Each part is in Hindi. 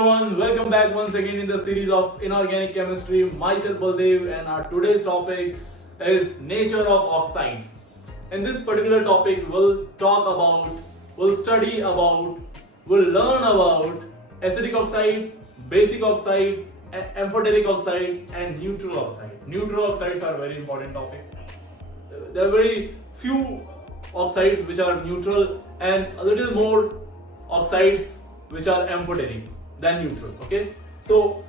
everyone, welcome back once again in the series of inorganic chemistry. Myself Baldev, and our today's topic is nature of oxides. In this particular topic, we'll study about, we'll learn about acidic oxide, basic oxide, amphoteric oxide, and neutral oxide. Neutral oxides are a very important topic. There are very few oxides which are neutral, and a little more oxides which are amphoteric than neutral. Okay, so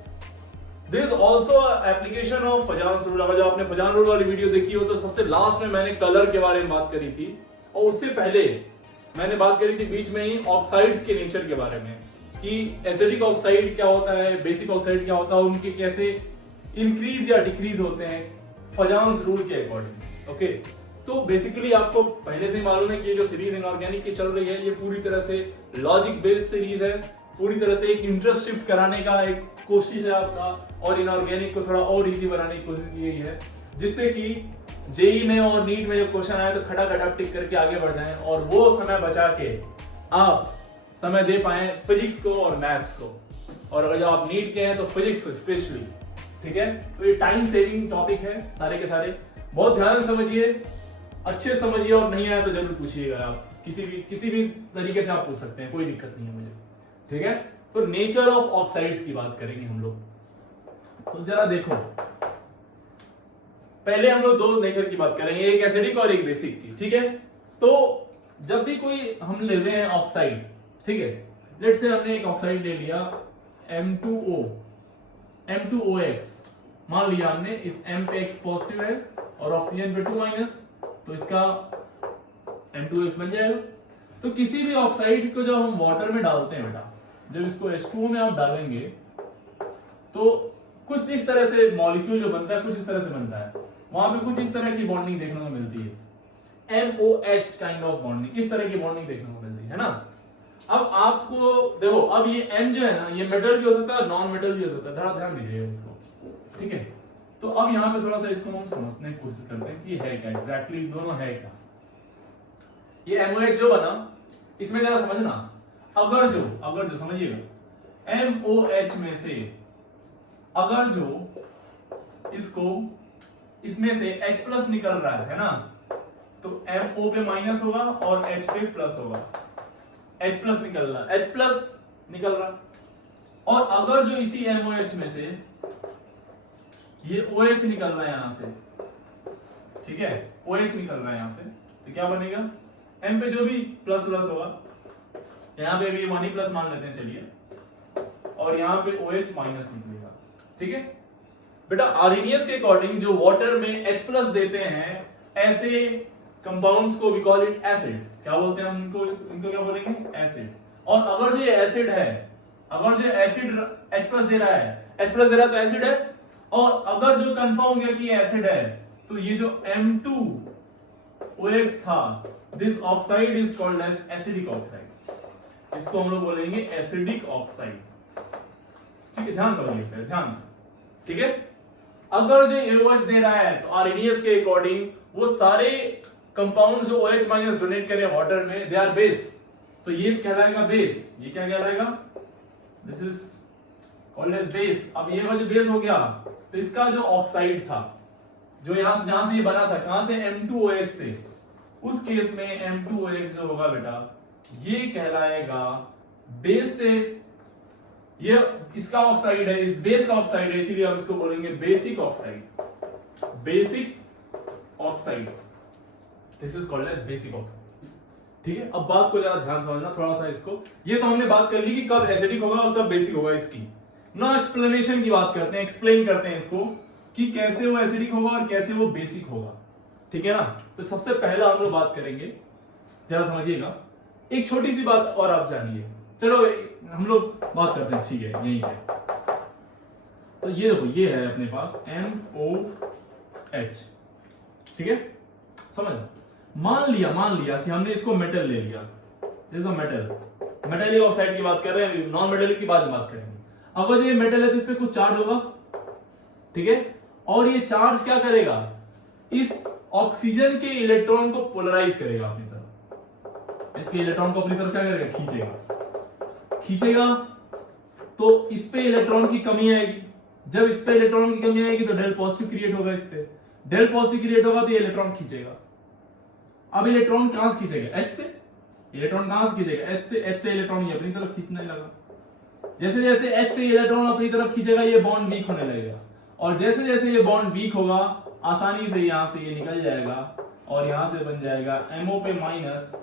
there is also application of फजान्स rule. अगर आपने फजान रूल वाली वीडियो देखी हो तो सबसे लास्ट में मैंने कलर के बारे में बात करी थी, और उससे पहले मैंने बात करी थी बीच में ही ऑक्साइड्स के नेचर के बारे में कि एसिडिक ऑक्साइड क्या होता है, बेसिक ऑक्साइड क्या होता है, उनके कैसे इंक्रीज या डिक्रीज होते हैं फजान्स रूल के अकॉर्डिंग. ओके, तो बेसिकली आपको पहले से ही मालूम है कि ये जो सीरीज इनऑर्गेनिक की चल रही है ये पूरी तरह से लॉजिक बेस्ड सीरीज है, पूरी तरह से एक इंटरेस्ट शिफ्ट कराने का एक कोशिश है आपका, और इनऑर्गेनिक को थोड़ा और इजी बनाने की कोशिश की गई है, जिससे कि जेई में और नीट में जब क्वेश्चन आए तो खटाखट टिक करके आगे बढ़ जाएं और वो समय बचा के आप समय दे पाए फिजिक्स को और मैथ्स को, और अगर जब आप नीट के हैं तो फिजिक्स को स्पेशली. ठीक है, तो ये टाइम सेविंग टॉपिक है सारे के सारे. बहुत ध्यान से समझिए, अच्छे समझिए, और नहीं आया तो जरूर पूछिएगा. आप किसी भी तरीके से आप पूछ सकते हैं, कोई दिक्कत नहीं है मुझे. ठीक है, तो नेचर ऑफ ऑक्साइड्स की बात करेंगे हम लोग. तो जरा देखो, पहले हम लोग दो नेचर की बात करेंगे, एक एसिडिक और एक बेसिक की. ठीक है, तो जब भी कोई हम ले रहे हैं ऑक्साइड, ठीक है, लेट्स से हमने एक ऑक्साइड ले लिया M2O, M2OX, मान लिया हमने इस M पे X पॉजिटिव है और ऑक्सीजन पे 2 माइनस, तो इसका M2X बन जाएगा. तो किसी भी ऑक्साइड को जब हम वाटर में डालते हैं बेटा, जब इसको H2O में आप डालेंगे तो कुछ इस तरह से मॉलिक्यूल जो बनता है कुछ इस तरह से बनता है, वहां पे कुछ इस तरह की बॉन्डिंग देखने को मिलती है, MOH काइंड ऑफ बॉन्डिंग, इस तरह की बॉन्डिंग देखने को मिलती है ना. अब आपको देखो, अब ये M जो है ना, ये मेटल भी हो सकता है, नॉन मेटल भी हो सकता है, थोड़ा ध्यान दीजिएगा इसको. ठीक है, तो अब यहाँ पे थोड़ा सा इसको हम समझने की कोशिश करते हैं कि है क्या एग्जैक्टली, दोनों है क्या. ये MOH जो बना, इसमें जरा समझना, अगर जो समझिएगा, MOH में से अगर जो इसमें से H प्लस निकल रहा है ना, तो MO पे माइनस होगा और H पे प्लस होगा. H प्लस निकल रहा, और अगर जो इसी MOH में से ये OH निकल रहा है यहां से, ठीक है, OH निकल रहा है यहां से, तो क्या बनेगा, M पे जो भी प्लस प्लस होगा, यहां पे भी 1 ही प्लस मान लेते हैं चलिए, और यहां पे OH माइनस निकलेगा. ठीक है बेटा, आर्हेनियस के अकॉर्डिंग जो वाटर में H प्लस देते हैं ऐसे कंपाउंड्स को वी कॉल इट एसिड. क्या बोलते हैं हम इनको क्या बोलेंगे, एसिड. और अगर जो एसिड है, अगर जो एसिड H प्लस दे रहा है तो एसिड है, और अगर जो कंफर्म हो गया कि ये एसिड है, तो ये जो M2OX था, this oxide is called as acidic oxide. इसको हम लोग बोलेंगे एसिडिक ऑक्साइड. ठीक है, ध्यान समझिए, ध्यान से. ठीक है, अगर जो OH दे रहा है तो आरएनएस के अकॉर्डिंग वो सारे कंपाउंड्स जो OH माइनस डोनेट करें वाटर में, दे आर बेस, तो ये कहलाएगा बेस. ये क्या कहलाएगा, this is called as base. अब ये जो बेस हो गया, तो इसका जो ऑक्साइड था, जो यहां जहां से ये बना था, कहां से, M2OX से, उस केस में M2OX जो होगा बेटा, ये कहलाएगा बेस से, ये इसका ऑक्साइड है, इस बेस का ऑक्साइड है, इसीलिए हम इसको बोलेंगे basic oxide. This is called as basic oxide. ठीक है, अब बात को जरा ध्यान समझना थोड़ा सा इसको. ये तो हमने बात कर ली कि कब एसिडिक होगा और कब बेसिक होगा. इसकी ना एक्सप्लेनेशन की बात करते हैं, एक्सप्लेन करते हैं इसको कि कैसे वो एसिडिक होगा और कैसे वो बेसिक होगा. ठीक है ना, तो सबसे पहला हम लोग बात करेंगे, जरा समझिएगा, एक छोटी सी बात और आप जानिए. चलो हम लोग बात करते हैं, ठीक है, यही है. तो ये देखो, ये है अपने पास MOH. ठीक है, समझ, मान लिया कि हमने इसको मेटल ले लिया, मेटेलिक ऑक्साइड की बात कर रहे हैं, नॉन मेटेलिक की बाद में बात करेंगे. अगर ये मेटल है तो इस पे कुछ चार्ज होगा. ठीक है, और ये चार्ज क्या करेगा, इस ऑक्सीजन के इलेक्ट्रॉन को पोलराइज करेगा अपनी तरफ. इसके इलेक्ट्रॉन को अपनी तरफ क्या करेगा, खींचेगा. तो इस पे इलेक्ट्रॉन की कमी आएगी। जब इस पे इलेक्ट्रॉन की कमी आएगी तो डेल पॉजिटिव क्रिएट होगा, इस पे डेल पॉजिटिव क्रिएट होगा तो ये इलेक्ट्रॉन खींचेगा। अब इलेक्ट्रॉन कहां से खींचेगा? एच से। इलेक्ट्रॉन कहां से खींचेगा? एच से। एच से इलेक्ट्रॉन ये अपनी तरफ खींचने लगा। जैसे जैसे एच से इलेक्ट्रॉन अपनी तरफ खींचेगा ये बॉन्ड वीक होने लगेगा, और जैसे जैसे ये बॉन्ड वीक होगा आसानी से यहां से ये निकल जाएगा और यहां से बन जाएगा MO पे माइनस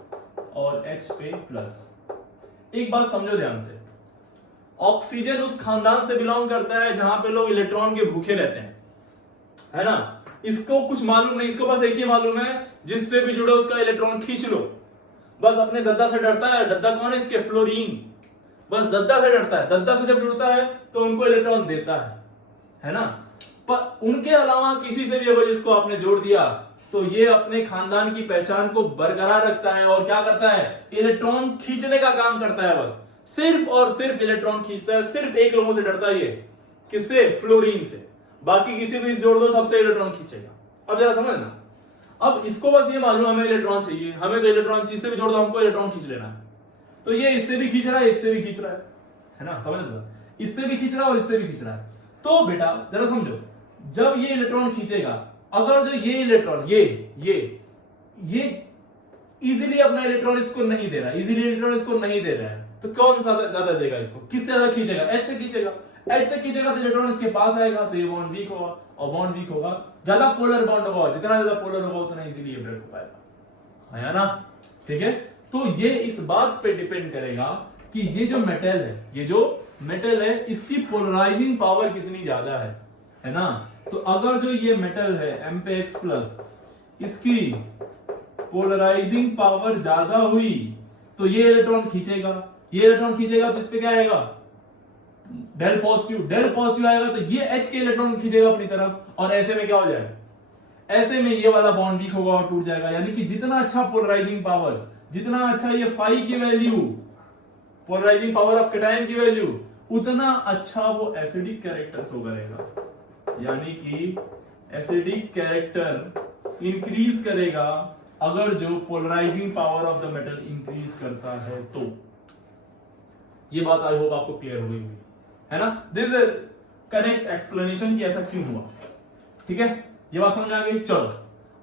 और H पे प्लस। एक बात समझो ध्यान से, ऑक्सीजन उस खानदान से बिलोंग करता है जहां पे लोग इलेक्ट्रॉन के भूखे रहते हैं, है ना। इसको कुछ मालूम नहीं, इसको बस एक ही मालूम है, जिससे भी जुड़ो उसका इलेक्ट्रॉन खींच लो। बस अपने दद्दा से डरता है। दद्दा कौन है इसके? फ्लोरीन। बस दद्दा से डरता है। दद्दा से जब जुड़ता है तो उनको इलेक्ट्रॉन देता है ना। पर उनके अलावा किसी से भी अगर जिसको आपने जोड़ दिया तो ये अपने खानदान की पहचान को बरकरार रखता है और क्या करता है? इलेक्ट्रॉन खींचने का काम करता है। बस सिर्फ और सिर्फ इलेक्ट्रॉन खींचता है। सिर्फ एक लोगों से डरता है ये, किससे? फ्लोरीन से। बाकी किसी भी जोड़ दो सबसे इलेक्ट्रॉन खींचेगा। अब जरा समझना, अब इसको बस ये मालूम हमें इलेक्ट्रॉन चाहिए, हमें तो इलेक्ट्रॉन चीज से भी जोड़ दो हमको इलेक्ट्रॉन खींच लेना है। तो ये इससे भी खींच रहा है, इससे भी खींच रहा है ना। समझ लो, इससे भी खींच रहा है और इससे भी खींच रहा है। तो बेटा जरा समझो, जब ये इलेक्ट्रॉन खींचेगा, अगर जो ये इलेक्ट्रॉन ये इजीली अपना इलेक्ट्रॉन इसको नहीं दे रहा है, इजीली इलेक्ट्रॉन इसको नहीं दे रहा है, तो कौन सा ज्यादा देगा इसको? किससे ज्यादा खींचेगा? एच से खींचेगा। एच से खींचेगा तो इलेक्ट्रॉन इसके पास आएगा, तो ये बॉन्ड वीक होगा, और बॉन्ड वीक होगा, ज्यादा पोलर बॉन्ड होगा, जितना ज्यादा पोलर होगा उतना इजीली ये ब्रेक हो पाएगा, है ना। ठीक है, तो ये इस बात पे डिपेंड करेगा कि ये जो मेटल है इसकी पोलराइजिंग पावर कितनी ज्यादा है ना। तो अगर जो ये मेटल है M पे X प्लस, इसकी पोलराइजिंग पावर ज्यादा हुई तो ये इलेक्ट्रॉन खींचेगा, तो इस पे क्या आएगा? डेल पॉजिटिव आएगा, तो ये H के इलेक्ट्रॉन खींचेगा अपनी तरफ, और ऐसे में क्या हो जाएगा? ऐसे में ये वाला बॉन्ड वीक होगा और टूट जाएगा। यानी कि जितना अच्छा पोलराइजिंग पावर, जितना अच्छा ये फाई की value, polarising power of cation की वैल्यू, उतना अच्छा वो एसिडिक कैरेक्टर शो करेगा। यानी कि एसिडिक कैरेक्टर इंक्रीज करेगा अगर जो polarising power of the metal increase करता है तो। ये बात आई होप आपको क्लियर हो गई है ना। दिस इज करेक्ट एक्सप्लेनेशन कि ऐसा क्यों हुआ। ठीक है, ये बात समझ आ गई। चलो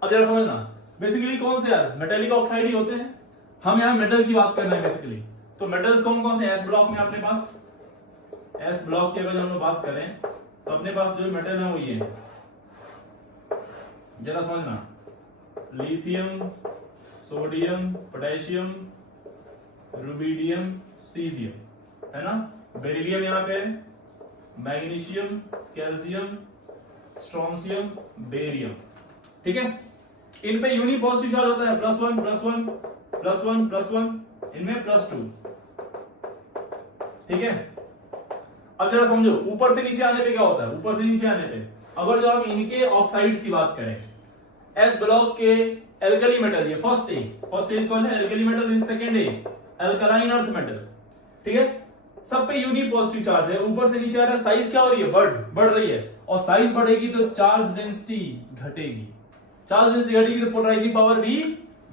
अब जरा समझना, बेसिकली कौन से यार मेटेलिक ऑक्साइड ही होते हैं। हम यहाँ मेटल की बात कर रहे हैं बेसिकली। तो मेटल्स कौन कौन से? एस ब्लॉक में अपने पास, एस ब्लॉक की अगर हम बात करें तो अपने पास जो मेटल है वो ये है, जरा समझना, lithium, sodium, potassium, rubidium, caesium, है ना। बेरिलियम यहाँ पे है, मैग्नीशियम, कैल्शियम, स्ट्रोंशियम, बेरियम। ठीक है, इन पे यूनि पॉजिटिव चार्ज होता है, +1 +1 +1 +1, इनमें +2। ठीक है, अब जरा समझो ऊपर से नीचे आने पे क्या होता है। ऊपर से नीचे आने पे अगर जो हम इनके ऑक्साइड्स की बात करें, एस ब्लॉक के एल्कली मेटल, ये फर्स्ट स्टेज कौन है? Alkali metal. Is second alkaline earth metal. ठीक है, सब पे यूनि पॉजिटिव चार्ज है, ऊपर से नीचे आ रहा है, साइज क्या हो रही है? बढ़ रही है, और साइज बढ़ेगी तो चार्ज डेंसिटी घटेगी, चार्ज डेंसिटी घटेगी तो पोलराइजिंग पावर भी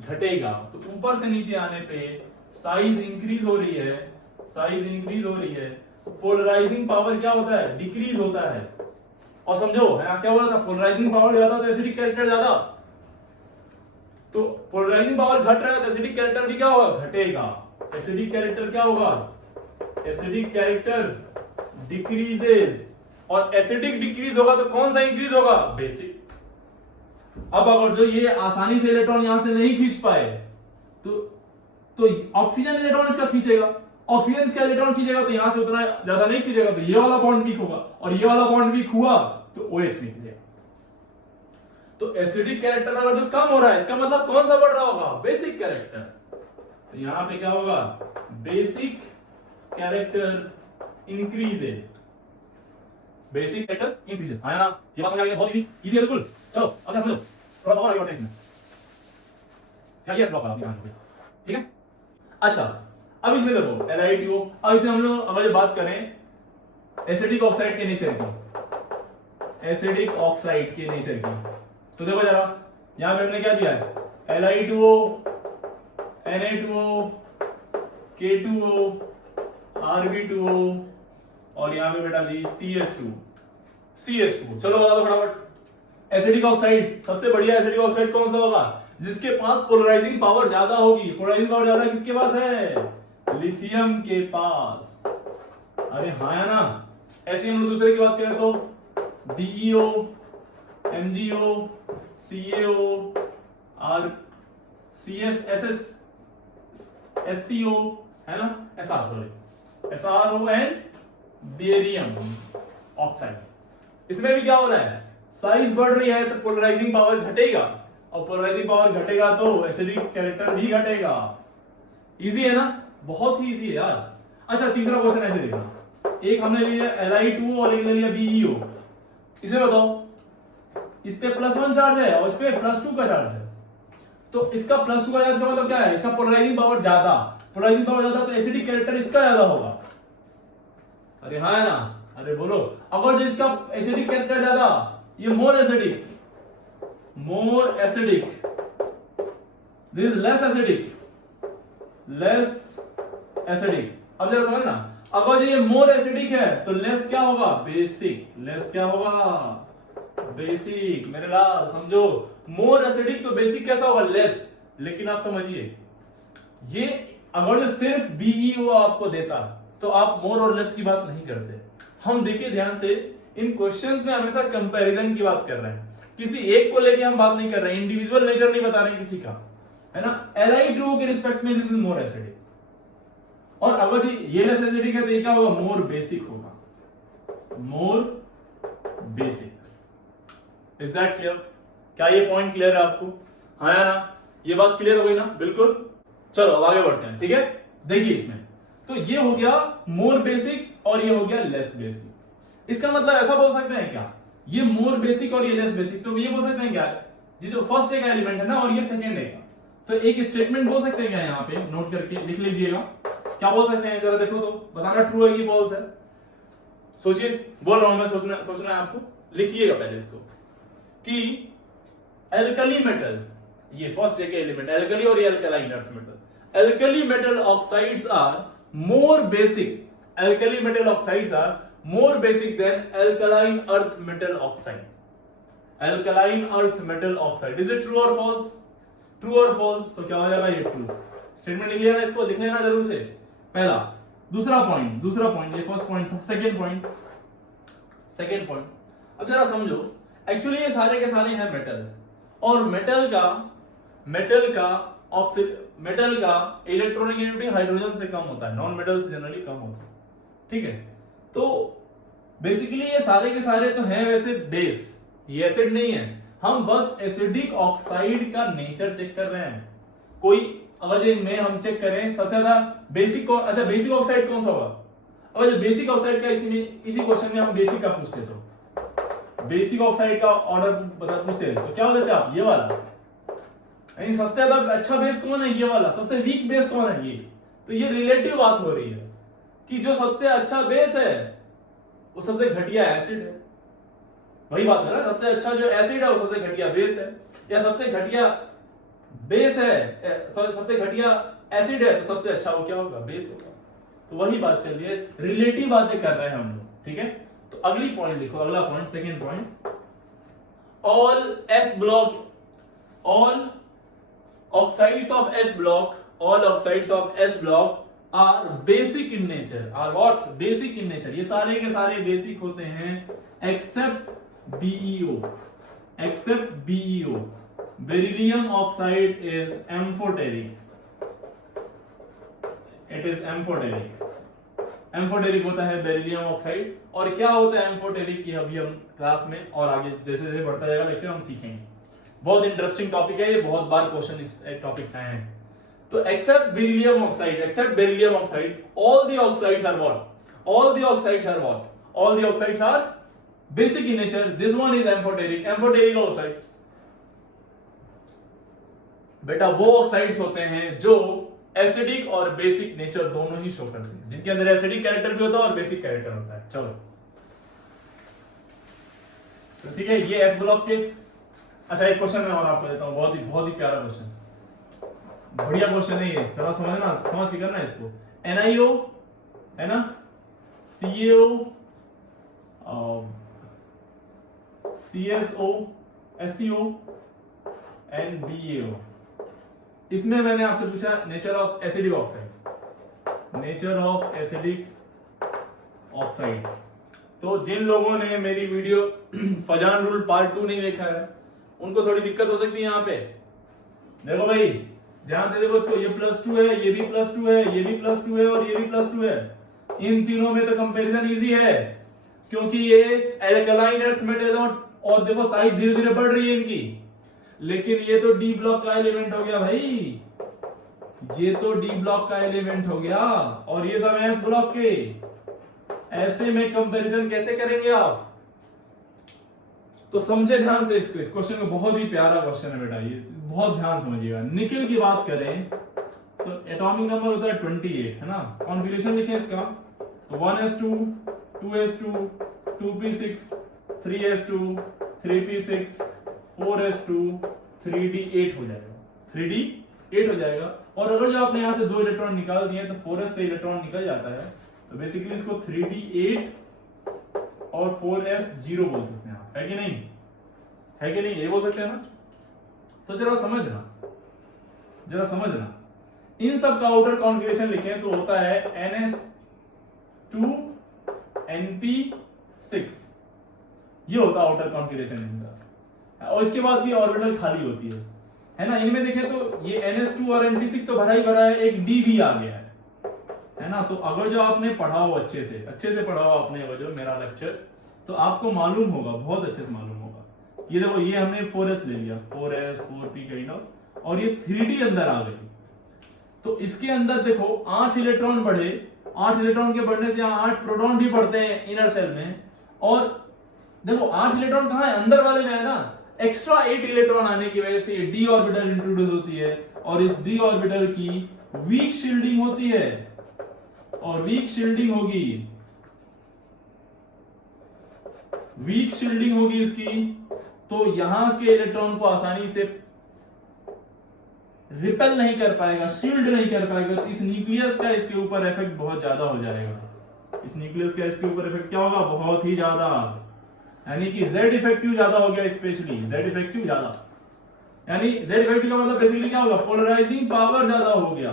घटेगा। तो ऊपर से नीचे आने पे साइज इंक्रीज हो रही है, पोलराइजिंग पावर क्या होता है? डिक्रीज होता है। और समझो है क्या बोला था, पोलराइजिंग पावर ज्यादा तो एसिडिक कैरेक्टर ज्यादा, तो पोलराइजिंग पावर घट रहा है तो एसिडिक कैरेक्टर भी क्या होगा? घटेगा। एसिडिक कैरेक्टर क्या होगा? एसिडिक कैरेक्टर डिक्रीजेस, और एसिडिक डिक्रीज होगा तो कौन सा इंक्रीज होगा? बेसिक। अब अगर जो ये आसानी से इलेक्ट्रॉन यहां से नहीं खींच पाए तो ऑक्सीजन इलेक्ट्रॉन इसका खींचेगा, ऑक्सीजन इसका इलेक्ट्रॉन खींचेगा तो यहां से उतना ज्यादा नहीं खींचेगा, तो ये वाला बॉन्ड वीक होगा, और ये वाला बॉन्ड वीक हुआ तो OH निकलेगा। तो एसिडिक कैरेक्टर अगर जो कम हो रहा है इसका मतलब कौन सा बढ़ रहा होगा? Basic character. तो यहां पे क्या होगा? Basic character increases, basic character increases. आया ना, ये बात समझ आ गई? बहुत इजी है बिल्कुल। चलो अब समझो, थोड़ा और आगे बढ़ते हैं इसमें। क्या ये ब्लॉक वाला? ठीक है, अच्छा अब इसमें देखो LiTO। अब इसे हम लोग अगर बात करें एसिडिक ऑक्साइड के नेचर की, एसिडिक ऑक्साइड के नेचर की, तो देखो जरा यहां पे हमने क्या दिया है? Li2O, Na2O, K2O, Rb2O, और यहाँ पे बेटा जी CH2 चलो बता दो फटाफट। एसिडिक ऑक्साइड, सबसे बढ़िया एसिडिक ऑक्साइड कौन सा होगा? जिसके पास पोलराइजिंग पावर ज्यादा होगी। पोलराइजिंग पावर ज्यादा किसके पास है? लिथियम के पास। अरे हाँ है ना। ऐसे हम लोग दूसरे की बात करें तो DeO, MgO, CaO, CS, SCO है ना, SRO एंड बेरियम ऑक्साइड। इसमें भी क्या हो रहा है? साइज बढ़ रही है तो पोलराइजिंग पावर घटेगा, और पोलराइजिंग पावर घटेगा तो एसिडिक कैरेक्टर भी घटेगा। इजी है ना, बहुत ही इजी है यार। अच्छा तीसरा क्वेश्चन ऐसे देखना, एक हमने ले लिया Li2 और एक ले लिया BeO। इसे बताओ, इस पे +1 चार्ज है और इस पे +2 का चार्ज है, तो इसका +2 का चार्ज का मतलब क्या है? इसका पोलराइजिंग पावर ज्यादा। पोलराइजिंग पावर ज्यादा तो एसिडिक कैरेक्टर इसका ज्यादा होगा। अरे हाँ है ना, अरे बोलो। अगर जो इसका एसिडिक कैरेक्टर ज्यादा, ये more acidic, this is less acidic. अब जरा समझना, अगर ये मोर एसिडिक है तो लेस क्या होगा? बेसिक। लेस क्या होगा? बेसिक। मेरे लाल समझो, मोर एसिडिक तो बेसिक कैसा होगा? लेस। लेकिन आप समझिए, ये अगर जो सिर्फ BeO आपको देता तो आप मोर और लेस की बात नहीं करते। हम देखिए ध्यान से, इन क्वेश्चंस में हमेशा कंपैरिजन की बात कर रहे हैं, किसी एक को लेके हम बात नहीं कर रहे हैं, इंडिविजुअल नेचर नहीं बता रहे हैं किसी का, है ना। Li2 के रिस्पेक्ट में दिस इज मोर एसिडिक, और अगर ये लेस एसिडिक है तो ये क्या होगा? मोर बेसिक होगा। मोर बेसिक। Is that clear? क्या ये पॉइंट क्लियर है आपको? हाँ या ना? ये बात क्लियर हो गई ना? बिल्कुल। चलो अब आगे बढ़ते हैं, ठीक है। देखिए इसमें तो ये हो गया मोर बेसिक और ये हो गया लेस बेसिक। इसका मतलब ऐसा बोल सकते हैं क्या, ये मोर बेसिक और ये लेस बेसिक, तो ये बोल सकते हैं क्या, ये जो फर्स्ट एक एलिमेंट है ना और ये सेकेंड एक, तो एक स्टेटमेंट बोल सकते हैं क्या? यहाँ पे नोट करके लिख लीजिएगा, क्या बोल सकते हैं जरा देखो तो, बताना ट्रू है कि फॉल्स है। सोचिए, बोल रहा हूं मैं, सोचना है आपको, लिखिएगा पहले इसको कि एल्कली मेटल, ये फर्स्ट एक एलिमेंट एल्कली और ये alkaline earth metal, alkali metal oxides are more basic, alkali metal oxides are more basic than alkaline earth metal oxide, alkaline earth metal oxide. Is it true और फॉल्स? ट्रू और फॉल्स, तो क्या हो जाएगा? ये ट्रू। स्टेटमेंट लिख लिया ना, इसको लिख लेना जरूर से, पहला। दूसरा पॉइंट, ये फर्स्ट पॉइंट था। सेकंड पॉइंट, अब जरा समझो, एक्चुअली ये सारे के सारे हैं मेटल, और मेटल का इलेक्ट्रोनेगेटिविटी हाइड्रोजन से कम होता है, नॉन मेटल से जनरली कम होता है, ठीक है। तो बेसिकली ये सारे के सारे तो हैं वैसे बेस, ये एसिड नहीं है, हम बस एसिडिक ऑक्साइड का नेचर चेक कर रहे हैं। कोई अगर इनमें हम चेक करें सबसे ज्यादा बेसिक को, अच्छा बेसिक ऑक्साइड कौन सा होगा? अगर जो बेसिक ऑक्साइड का इसी क्वेश्चन में हम बेसिक का पूछते तो बेसिक ऑक्साइड का ऑर्डर पूछते तो क्या हो जाता है आप? ये वाला। यानी सबसे ज्यादा अच्छा बेस कौन है? ये वाला। सबसे वीक बेस कौन है? ये। तो ये रिलेटिव बात हो रही है कि जो सबसे अच्छा बेस है वो सबसे घटिया एसिड है। वही बात है ना, सबसे अच्छा जो एसिड है वो सबसे घटिया बेस है, या सबसे घटिया बेस है, सबसे घटिया एसिड है तो सबसे अच्छा वो क्या होगा? बेस होगा। तो वही बात चल रही है, रिलेटिव बातें कर रहे हैं हम लोग, ठीक है। तो अगली पॉइंट लिखो, अगला point, second point, all S block, all oxides of S block are basic in nature, are what? Basic in nature. ये सारे के सारे बेसिक होते हैं except BeO। Beryllium oxide is amphoteric, it is amphoteric होता है बेरिलियम ऑक्साइड। और क्या होता है एम्फोटेरिक, ये अभी हम क्लास में और आगे जैसे जैसे बढ़ता जाएगा लेक्चर हम सीखेंगे। बहुत इंटरेस्टिंग टॉपिक है ये, बहुत बार क्वेश्चन इस टॉपिक से आए हैं। तो except beryllium oxide, all the oxides are what? All the oxides are basic in nature, this one is amphoteric oxides. बेटा वो ऑक्साइड्स होते हैं जो एसिडिक और बेसिक नेचर दोनों ही शो करते हैं, जिनके अंदर एसिडिक कैरेक्टर भी होता है और बेसिक कैरेक्टर होता है। चलो तो ठीक है, ये एस ब्लॉक के। अच्छा एक क्वेश्चन मैं और आपको देता हूं, बहुत ही प्यारा क्वेश्चन, बढ़िया क्वेश्चन है ये, थोड़ा समझना, समझ के करना इसको। NiO है ना, CaO, CSO, SeO and BaO। इसमें मैंने आपसे पूछा nature of acidic oxide, nature of acidic oxide. तो जिन लोगों ने मेरी वीडियो फजान रूल पार्ट 2 नहीं देखा है उनको थोड़ी दिक्कत हो सकती है यहाँ पे। देखो भाई ध्यान से देखो इसको, ये +2 है, ये भी +2 है, ये भी +2 है और ये भी +2 है। इन तीनों में तो कंपैरिजन इजी है क्योंकि ये एल्कलाइन अर्थ मेटल और देखो साइज धीरे धीरे बढ़ रही है इनकी। लेकिन ये तो डी ब्लॉक का एलिमेंट हो गया भाई, ये तो डी ब्लॉक का एलिमेंट हो गया और ये सब एस ब्लॉक के। ऐसे में कंपैरिजन कैसे करेंगे आप? तो समझे ध्यान से इसको, इस क्वेश्चन में बहुत ही प्यारा क्वेश्चन है बेटा, ये बहुत ध्यान समझिएगा। निकेल की बात करें तो एटॉमिक नंबर होता है 28 है ना। कॉन्फिगरेशन लिखें इसका तो 1s2 2s2 2p6 3s2 3p6 4s2 3d8 हो जाएगा, 3d8 हो जाएगा। और अगर जो आपने यहां से 2 इलेक्ट्रॉन निकाल दिए तो 4s से इलेक्ट्रॉन निकल जाता है, तो बेसिकली इसको 3d8 और 4s0 बोल सकते हैं आप, है कि नहीं? है कि नहीं? ये बोल सकते हैं ना। तो जरा समझना इन सब का आउटर कॉन्फिगरेशन लिखें तो होता है ns2 np6, ये होता है आउटर कॉन्फिगरेशन इनका। और इसके बाद ये ऑर्बिटल खाली होती है ना। इनमें देखें तो ये ns2 और np6 तो भरा ही भरा है, एक d भी आ गया है ना। तो अगर जो आपने पढ़ा हो अच्छे से पढ़ा हो आपने वो जो मेरा लेक्चर, तो आपको मालूम होगा, बहुत अच्छे से मालूम होगा। ये देखो ये हमने 4s ले लिया, 4s 4p काइंड ऑफ, और ये 3d अंदर आ गई। तो इसके अंदर देखो 8 इलेक्ट्रॉन बढ़े, 8 इलेक्ट्रॉन के बढ़ने से यहाँ 8 प्रोटॉन भी बढ़ते हैं इनर सेल में। और देखो 8 इलेक्ट्रॉन कहाँ है? अंदर वाले में है ना। एक्स्ट्रा 8 इलेक्ट्रॉन आने की वजह से d ऑर्बिटल इंट्रोड्यूस होती है और इस d ऑर्बिटल की वीक शील्डिंग होती है। और वीक शील्डिंग होगी इसकी, तो यहां के इलेक्ट्रॉन को आसानी से रिपेल नहीं कर पाएगा, शील्ड नहीं कर पाएगा। तो इस न्यूक्लियस का इसके ऊपर इफेक्ट बहुत ज्यादा हो जाएगा। इस न्यूक्लियस का इसके ऊपर इफेक्ट क्या होगा? बहुत ही ज्यादा, यानी कि Z इफेक्टिव ज्यादा हो गया, स्पेशली Z इफेक्टिव ज्यादा। यानी Z इफेक्टिव का मतलब बेसिकली क्या होगा? पोलराइजिंग पावर ज्यादा हो गया।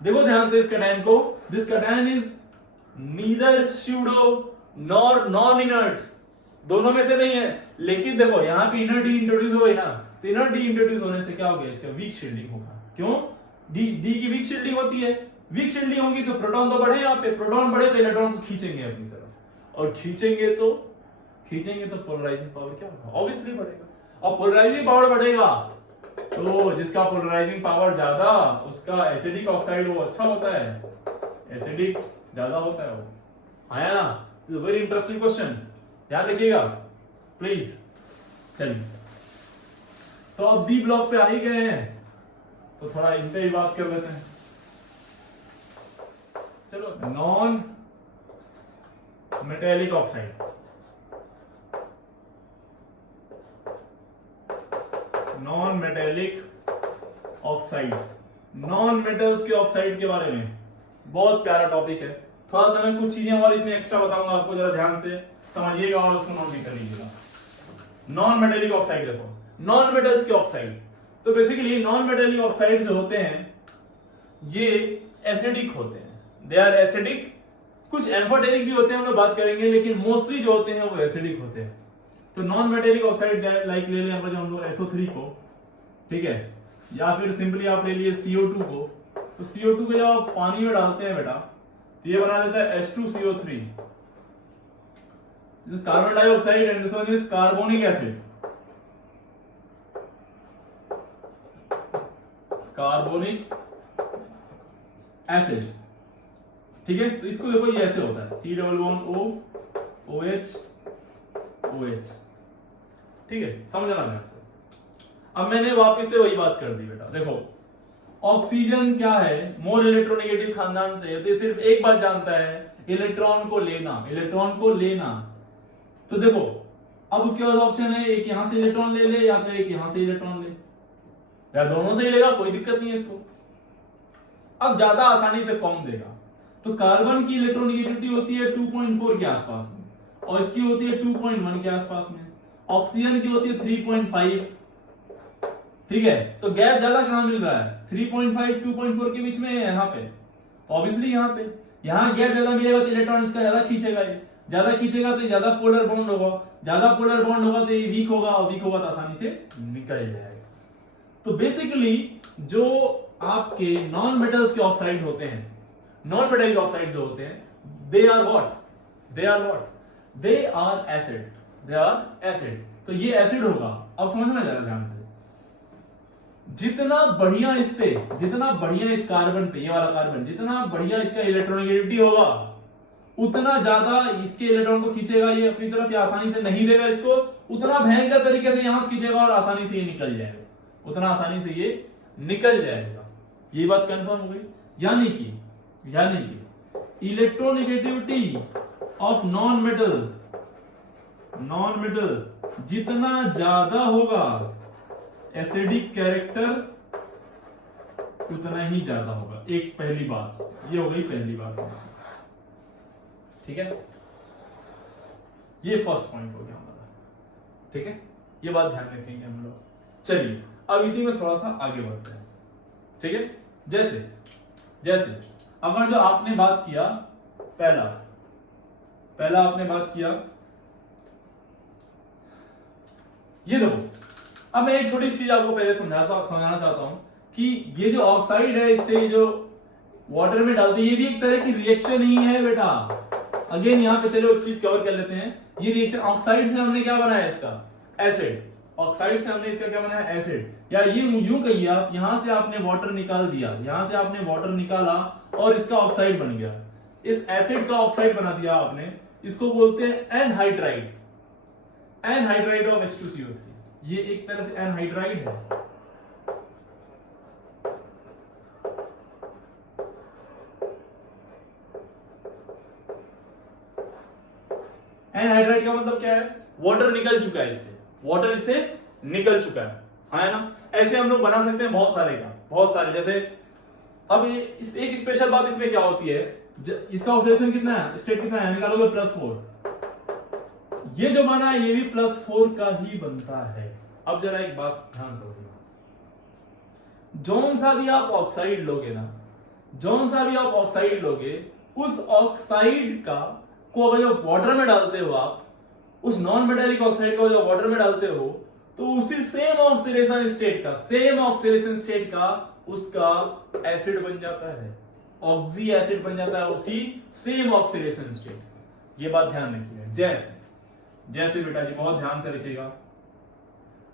देखो ध्यान से इस कैटायन को, this cation is neither pseudo nor non inert, दोनों में से नहीं है। लेकिन देखो यहाँ पे इनर डी इंट्रोड्यूस हो गई ना, तो इनर डी इंट्रोड्यूस होने से क्या हो गया? इसका वीक शील्डिंग होगा। क्यों? डी की वीक शील्डिंग होती है। वीक शील्डिंग होगी तो प्रोटॉन तो बढ़े, यहाँ पे प्रोटॉन बढ़े तो इलेक्ट्रॉन को खींचेंगे अपनी तरफ, और खींचेंगे तो पोलराइजिंग पावर क्या होगा? ऑब्वियसली बढ़ेगा। और पोलराइजिंग पावर बढ़ेगा तो जिसका पोलराइजिंग पावर ज्यादा उसका एसिडिक ऑक्साइड वो अच्छा होता है, एसिडिक ज्यादा होता है वो। आया ना? वेरी इंटरेस्टिंग क्वेश्चन, ध्यान रखिएगा प्लीज। चलिए तो अब डी ब्लॉक पे आ ही गए हैं तो थोड़ा इन पे ही बात कर लेते हैं। चलो, non metallic oxide, non metallic oxides, non metals के ऑक्साइड के बारे में बहुत प्यारा टॉपिक है। थोड़ा सा मैं कुछ चीजें और इसमें एक्स्ट्रा बताऊंगा आपको, जरा ध्यान से समझिएगा और उसको नोट भी कर लीजिएगा। नॉन मेटेलिक ऑक्साइड देखो, नॉन मेटल्स के ऑक्साइड, तो बेसिकली नॉन मेटेलिक ऑक्साइड जो होते हैं ये एसिडिक होते हैं, दे आर एसिडिक। कुछ एम्फोटेरिक भी होते हैं, हम लोग बात करेंगे, लेकिन मोस्टली जो होते हैं वो एसिडिक होते हैं। तो नॉन मेटेलिक ऑक्साइड लाइक ले लें हम लोग SO3 को, ठीक है, या फिर सिंपली आप ले लिए CO2 को। तो CO2 को जब आप पानी में डालते हैं बेटा तो ये बना देता है H2CO3, carbon dioxide, and this one is carbonic acid, carbonic acid, ठीक है। तो इसको देखो ये ऐसे होता है C++O OH OH, ठीक है, समझना ध्यान से। अब मैंने वापस से वही बात कर दी बेटा। देखो ऑक्सीजन क्या है? मोर इलेक्ट्रोनेगेटिव खानदान से, तो सिर्फ एक बात जानता है, इलेक्ट्रॉन को लेना, इलेक्ट्रॉन को लेना। तो देखो अब उसके बाद ऑप्शन है एक यहां से इलेक्ट्रॉन ले ले या तो एक यहां से इलेक्ट्रॉन ले, या दोनों से ही लेगा, कोई दिक्कत नहीं है इसको। अब ज्यादा आसानी से कौन देगा? तो कार्बन की इलेक्ट्रोनेगेटिविटी होती है 2.4 के आसपास में, और इसकी होती है 2.1 के आसपास में। ऑक्सीजन की होती है 3.5। ठीक है, तो गैप ज्यादा कहां मिल रहा है? 3.5 2.4 के बीच में है यहाँ पे। ऑब्वियसली यहाँ पे यहाँ गैप ज्यादा मिलेगा तो इलेक्ट्रॉन इसका ज्यादा खींचेगा, ये ज्यादा खींचेगा तो ज्यादा पोलर बॉन्ड होगा, ज्यादा पोलर बॉन्ड होगा तो ये वीक होगा, और वीक होगा तो आसानी से निकल जाएगा। तो बेसिकली जो आपके नॉन मेटल्स के ऑक्साइड होते हैं, नॉन मेटल के ऑक्साइड जो होते हैं, they are acid, they are acid. तो ये एसिड होगा। अब समझना जरा ध्यान से, जितना बढ़िया इस कार्बन पे, ये वाला कार्बन, जितना बढ़िया इसका इलेक्ट्रोनेगेटिविटी होगा, उतना ज्यादा इसके इलेक्ट्रॉन को खींचेगा ये अपनी तरफ, या आसानी से नहीं देगा इसको, उतना भयंकर तरीके से यहां से खींचेगा और आसानी से ये निकल जाएगा, उतना आसानी से ये निकल जाएगा। ये बात कंफर्म हो गई। यानी कि इलेक्ट्रोनेगेटिविटी ऑफ नॉन मेटल जितना ज्यादा होगा, एसिडिक कैरेक्टर उतना ही ज्यादा होगा। एक पहली बात ये हो गई, पहली बात। ठीक है, ये फर्स्ट पॉइंट हो गया हमारा। ठीक है, ये बात ध्यान रखेंगे हम लोग। चलिए अब इसी में थोड़ा सा आगे बढ़ते हैं। ठीक है, जैसे अगर जो आपने बात किया, पहला आपने बात किया, ये देखो, अब मैं एक छोटी चीज आपको पहले समझाना चाहता हूं कि ये जो ऑक्साइड है, इससे जो वाटर में डालते हैं, ये भी एक तरह की रिएक्शन ही है बेटा। अगेन यहाँ पे चलो एक चीज कवर कर लेते हैं। ये रिएक्शन, ऑक्साइड से हमने क्या बनाया इसका? एसिड। ऑक्साइड से हमने इसका क्या बनाया? एसिड। या ये यूं कहिए आप, यहां से आपने वाटर निकाल दिया, यहां से आपने वाटर निकाला और इसका ऑक्साइड बन गया। इस एसिड का ऑक्साइड बना दिया आपने, इसको बोलते हैं एनहाइड्राइड, एनहाइड्राइड ऑफ H2CO3। ये एक तरह से एनहाइड्राइड है। एनहाइड्राइड का मतलब क्या है? वाटर निकल चुका है इससे, वाटर इससे निकल चुका है ना? ऐसे हम लोग बना सकते हैं बहुत सारे। जैसे अब एक स्पेशल बात इसमें क्या होती है, इसका ऑक्सीडेशन कितना है, स्टेट कितना है, निकालोगे +4। ये जो बना है ये भी +4 का ही बनता है। अब जरा एक बात ध्यान से समझना, जौन सा भी आप ऑक्साइड लोगे, उस ऑक्साइड का को अगर जब वाटर में डालते हो आप, उस नॉन मेटेलिक ऑक्साइड को जब वाटर में डालते हो, तो उसी सेम ऑक्सीडेशन स्टेट का उसका एसिड बन जाता है, ऑक्सी एसिड बन जाता है, उसी सेम ऑक्सीडेशन स्टेट। ये बात ध्यान रखिएगा। जैसे बेटा जी बहुत ध्यान से रखिएगा।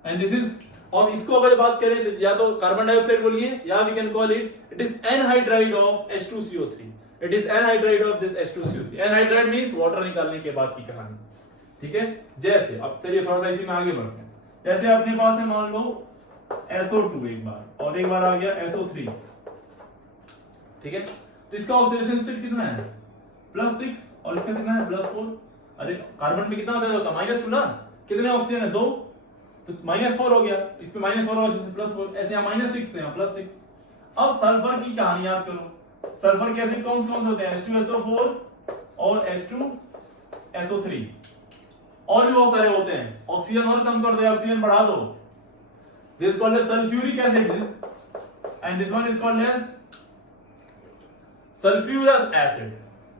एंड दिस इज, और इसको अगर बात करें तो या तो कार्बन डाइऑक्साइड बोलिए, या we can call it is anhydride of H2CO3। It is anhydride of this H2CO3। Anhydride means water निकालने के बाद की कहानी। ठीक है, जैसे अब चलिए थोड़ा सा इसी में आगे बढ़ते हैं। जैसे अपने पास है मान लो SO2 एक बार, और एक बार आ गया SO3। ठीक है, तो इसका ऑक्सीडेशन स्टेट कितना है? +6, और इसका कितना है? +4। अरे कार्बन में कितना होता है? -2 ना, कितने ऑक्सीजन है? 2, तो -4 हो गया, इसमें -4 हो गया, +4, ऐसे यहाँ -6 थे, यहाँ +6। अब सल्फर की कहानी याद करो। सल्फर के एसिड कौन से होते हैं? H2SO4 और H2SO3, और भी बहुत सारे होते हैं। ऑक्सीजन और कम कर दो, ऑक्सीजन बढ़ा दो, this called as sulphuric acid, and this one is called as sulphurous acid.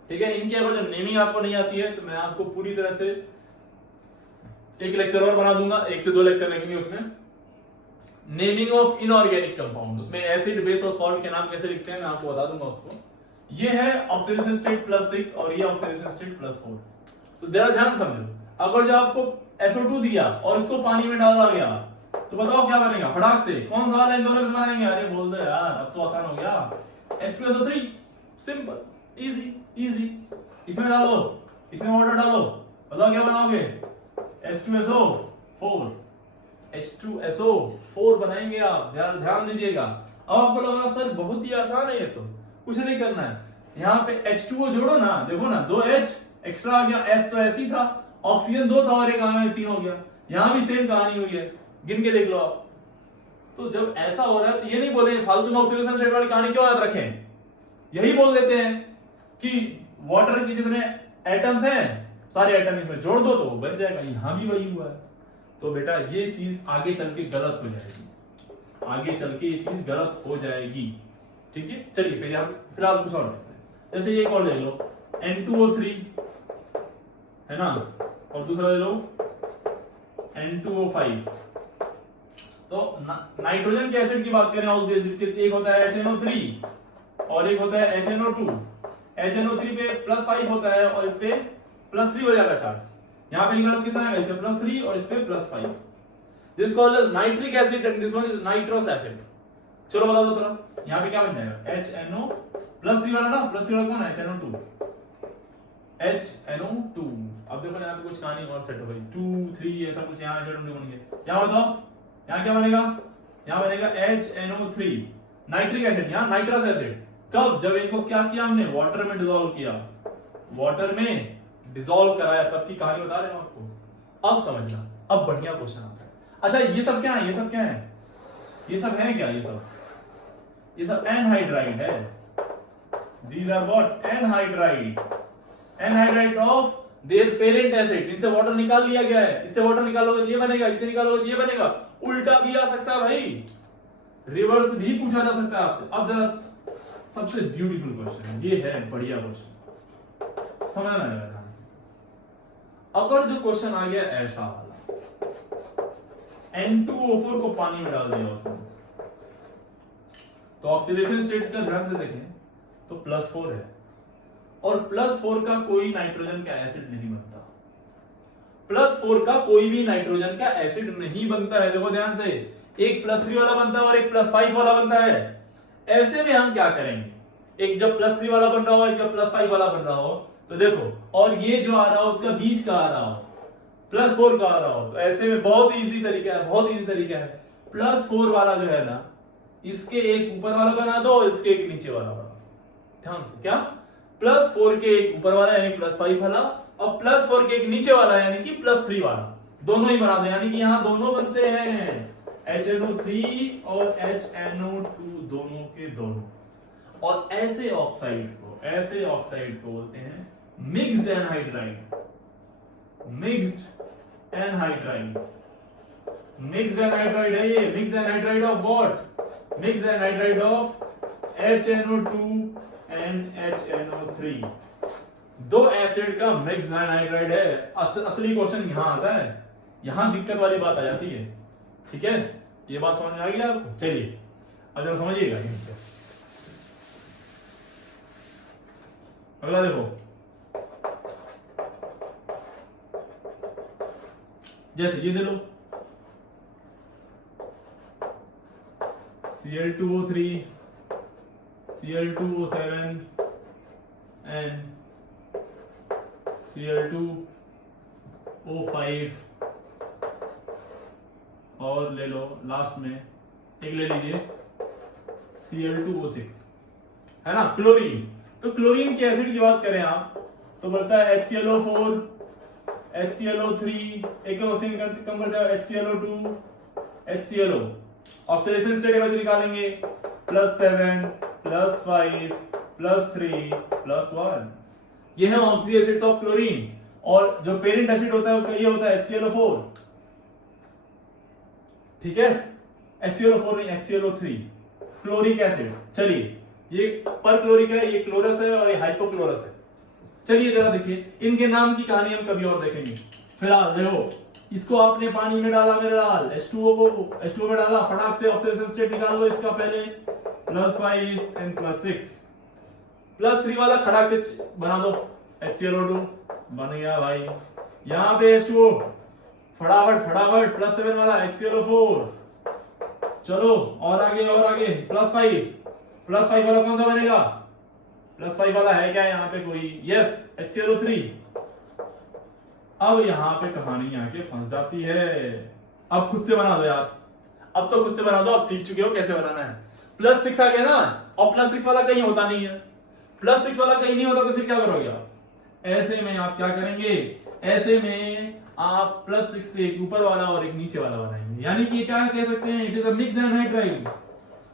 ठीक है, इनकी अगर जो नेमिंग आपको नहीं आती है तो मैं आपको पूरी तरह से एक लेक्चर और बना दूंगा, 1 से 2 लेक्चर लगेंगे उसमें। नेमिंग ऑफ इनऑर्गेनिक कंपाउंड, उसमें एसिड, बेस और सॉल्ट के नाम कैसे लिखते हैं मैं आपको बता दूंगा उसको। ये है ऑक्सीडेशन स्टेट +6 और ये ऑक्सीडेशन स्टेट +4। तो जरा ध्यान समझो, अगर जो आपको SO2 दिया और इसको पानी में डाला गया तो बताओ क्या बनेगा? फटाक से कौन सा वाला इन दोनों में से बनाएंगे? अरे बोल दो यार, अब तो आसान हो गया। H2SO3, simple, easy. इसमें डालो, इसमें वाटर डालो, बताओ क्या बनाओगे? H2SO4 बनाएंगे आप। ध्यान दीजिएगा। अब आपको लग रहा सर बहुत ही आसान है, ये तो कुछ नहीं करना है। यहाँ पे H2O जोड़ो ना, देखो ना 2H एक्स्ट्रा आ गया, S तो ऐसी था, ऑक्सीजन 2 था और एक आ गया 3 हो गया। यहाँ भी सेम कहानी हुई है, गिन के देख लो आप। तो जब ऐसा हो रहा है तो ये नहीं बोले फालतू में ऑक्सीडेशन स्टेट वाली कहानी क्यों याद रखें, यही बोल देते हैं कि वाटर के जितने एटम्स हैं सारे एटम इसमें जोड़ दो तो बन जाएगा, यहां भी वही हुआ है। तो बेटा ये चीज आगे चल के गलत हो जाएगी, आगे चल के ये चीज गलत हो जाएगी, ठीक है। चलिए फिलहाल कुछ और देखते हैं। जैसे एक और ले लो N2O3 है ना, और दूसरा ले लो N2O5। तो नाइट्रोजन के एसिड की बात करें उस एसिड के, एक होता है HNO3 और एक होता है HNO2। HNO3 पे +5 होता है और इस पे +3 हो जाएगा चार्ज। यहाँ पे निकल कितना है, इस पे +3 और इस पे +5। This called as nitric acid and this one is nitrous acid. चलो बता दो थोड़ा, यहाँ पे क्या बन जाएगा, HNO +3 वाला ना, +3 वाला कौन है, HNO2। HNO2। अब देखो यहाँ पे कुछ कहानी और सेट हो गई, 2 3 ऐसा कुछ, यहाँ HNO2 बन गया। यहाँ बताओ यहाँ क्या बनेगा, यहाँ बनेगा HNO3 नाइट्रिक एसिड, यहाँ नाइट्रस एसिड। कब, जब इनको क्या किया हमने, वाटर में डिसॉल्व किया, वाटर में डिसॉल्व कराया, तब की कहानी बता रहे हैं आपको। अब समझना, अब बढ़िया क्वेश्चन आता है। अच्छा ये सब क्या है, ये सब क्या है, ये सब है क्या, ये सब एनहाइड्राइड है। These are what, anhydride, anhydride of their parent acid. इनसे वाटर निकाल लिया गया है, इससे वाटर निकालोगे ये बनेगा, इससे निकालोगे ये बनेगा। उल्टा भी आ सकता है भाई, रिवर्स भी पूछा जा सकता है आपसे। अब जरा सबसे ब्यूटीफुल क्वेश्चन ये है, बढ़िया क्वेश्चन, समझना है ध्यान से। अगर जो क्वेश्चन आ गया ऐसा वाला, N2O4 को पानी में डाल दिया उसने, तो ऑक्सीडेशन स्टेट से ध्यान से देखें तो +4 है, और +4 का कोई नाइट्रोजन का एसिड नहीं बनता। +4 का कोई भी नाइट्रोजन का एसिड नहीं बनता है। देखो ध्यान से, एक +3 वाला बनता है और एक +5 वाला बनता है। ऐसे में हम क्या करेंगे, एक जब +3 वाला बन रहा हो, एक जब +5 वाला बन रहा हो, तो देखो, और ये जो आ रहा हो उसका बीच का आ रहा हो, +4 का आ रहा हो, तो ऐसे में बहुत इजी तरीका है, बहुत इजी तरीका है। +4 वाला जो है ना, इसके एक ऊपर वाला बना दो, इसके एक नीचे वाला बना दो। ध्यान से, क्या, +4 के एक ऊपर वाला यानी +5 वाला, और +4 के एक नीचे वाला यानी कि +3 वाला, दोनों ही बना दो, यानी कि यहां दोनों बनते हैं, HNO3 और HNO2 दोनों के दोनों। और ऐसे ऑक्साइड को बोलते हैं mixed anhydride. Mixed anhydride, mixed anhydride है ये। Mixed anhydride of what, mixed anhydride of HNO2 and HNO3, दो एसिड का मिक्स्ड एनहाइड्राइड है। असली क्वेश्चन यहां आता है, यहां दिक्कत वाली बात आ जाती है, ठीक है। ये बात समझ में आ गई आपको। चलिए अब जरा समझिएगा। अगला देखो, जैसे ये दे लो Cl2O3, Cl2O7 and Cl2O5, और ले लो लास्ट में एक ले लीजिए Cl2O6, है ना, क्लोरीन। तो क्लोरीन के एसिड की बात करें आप तो बढ़ता है HClO4, HClO3, एक ऑक्सीजन कम करता है HClO2, HClO। Oxidation state value निकालेंगे, +7 +5 +3 +1। ये है ऑक्सी एसिड्स ऑफ क्लोरीन। और जो पेरेंट एसिड होता है उसका ये होता है HClO4, ठीक है, HClO4 नहीं, HClO3, क्लोरिक एसिड। चलिए ये पर क्लोरिक है, ये क्लोरस है और ये हाइपोक्लोरस है। चलिए जरा देखिए, इनके नाम की कहानी हम कभी और देखेंगे। फिलहाल देखो, इसको आपने पानी में डाला, मिनरल H2O को H2O में डाला, फटाक से ऑक्सीडेशन स्टेट निकाल लो इसका पहले, +5 and +6, +3 वाला खटाक से बना दो, HClO2 बन गया भाई। यहाँ पे H2O, फटाफट फटाफट, +7 वाला HClO4, चलो और आगे और आगे, +5 वाला कौन सा बनेगा, +5 वाला है क्या यहाँ पे कोई, यस HClO3। अब यहाँ पे कहानी आके फंस जाती है। अब खुद से बना दो यार, अब तो खुद से बना दो, आप सीख चुके हो कैसे बनाना है। +6 आ गया ना, और +6 वाला कहीं होता नहीं है, +6 वाला कहीं नहीं होता तो फिर क्या करोगे आप, ऐसे में आप क्या करेंगे, ऐसे में आप +6 से एक ऊपर वाला और एक नीचे वाला बनाएंगे, यानी कि क्या कह सकते हैं, it is a mixed anhydride.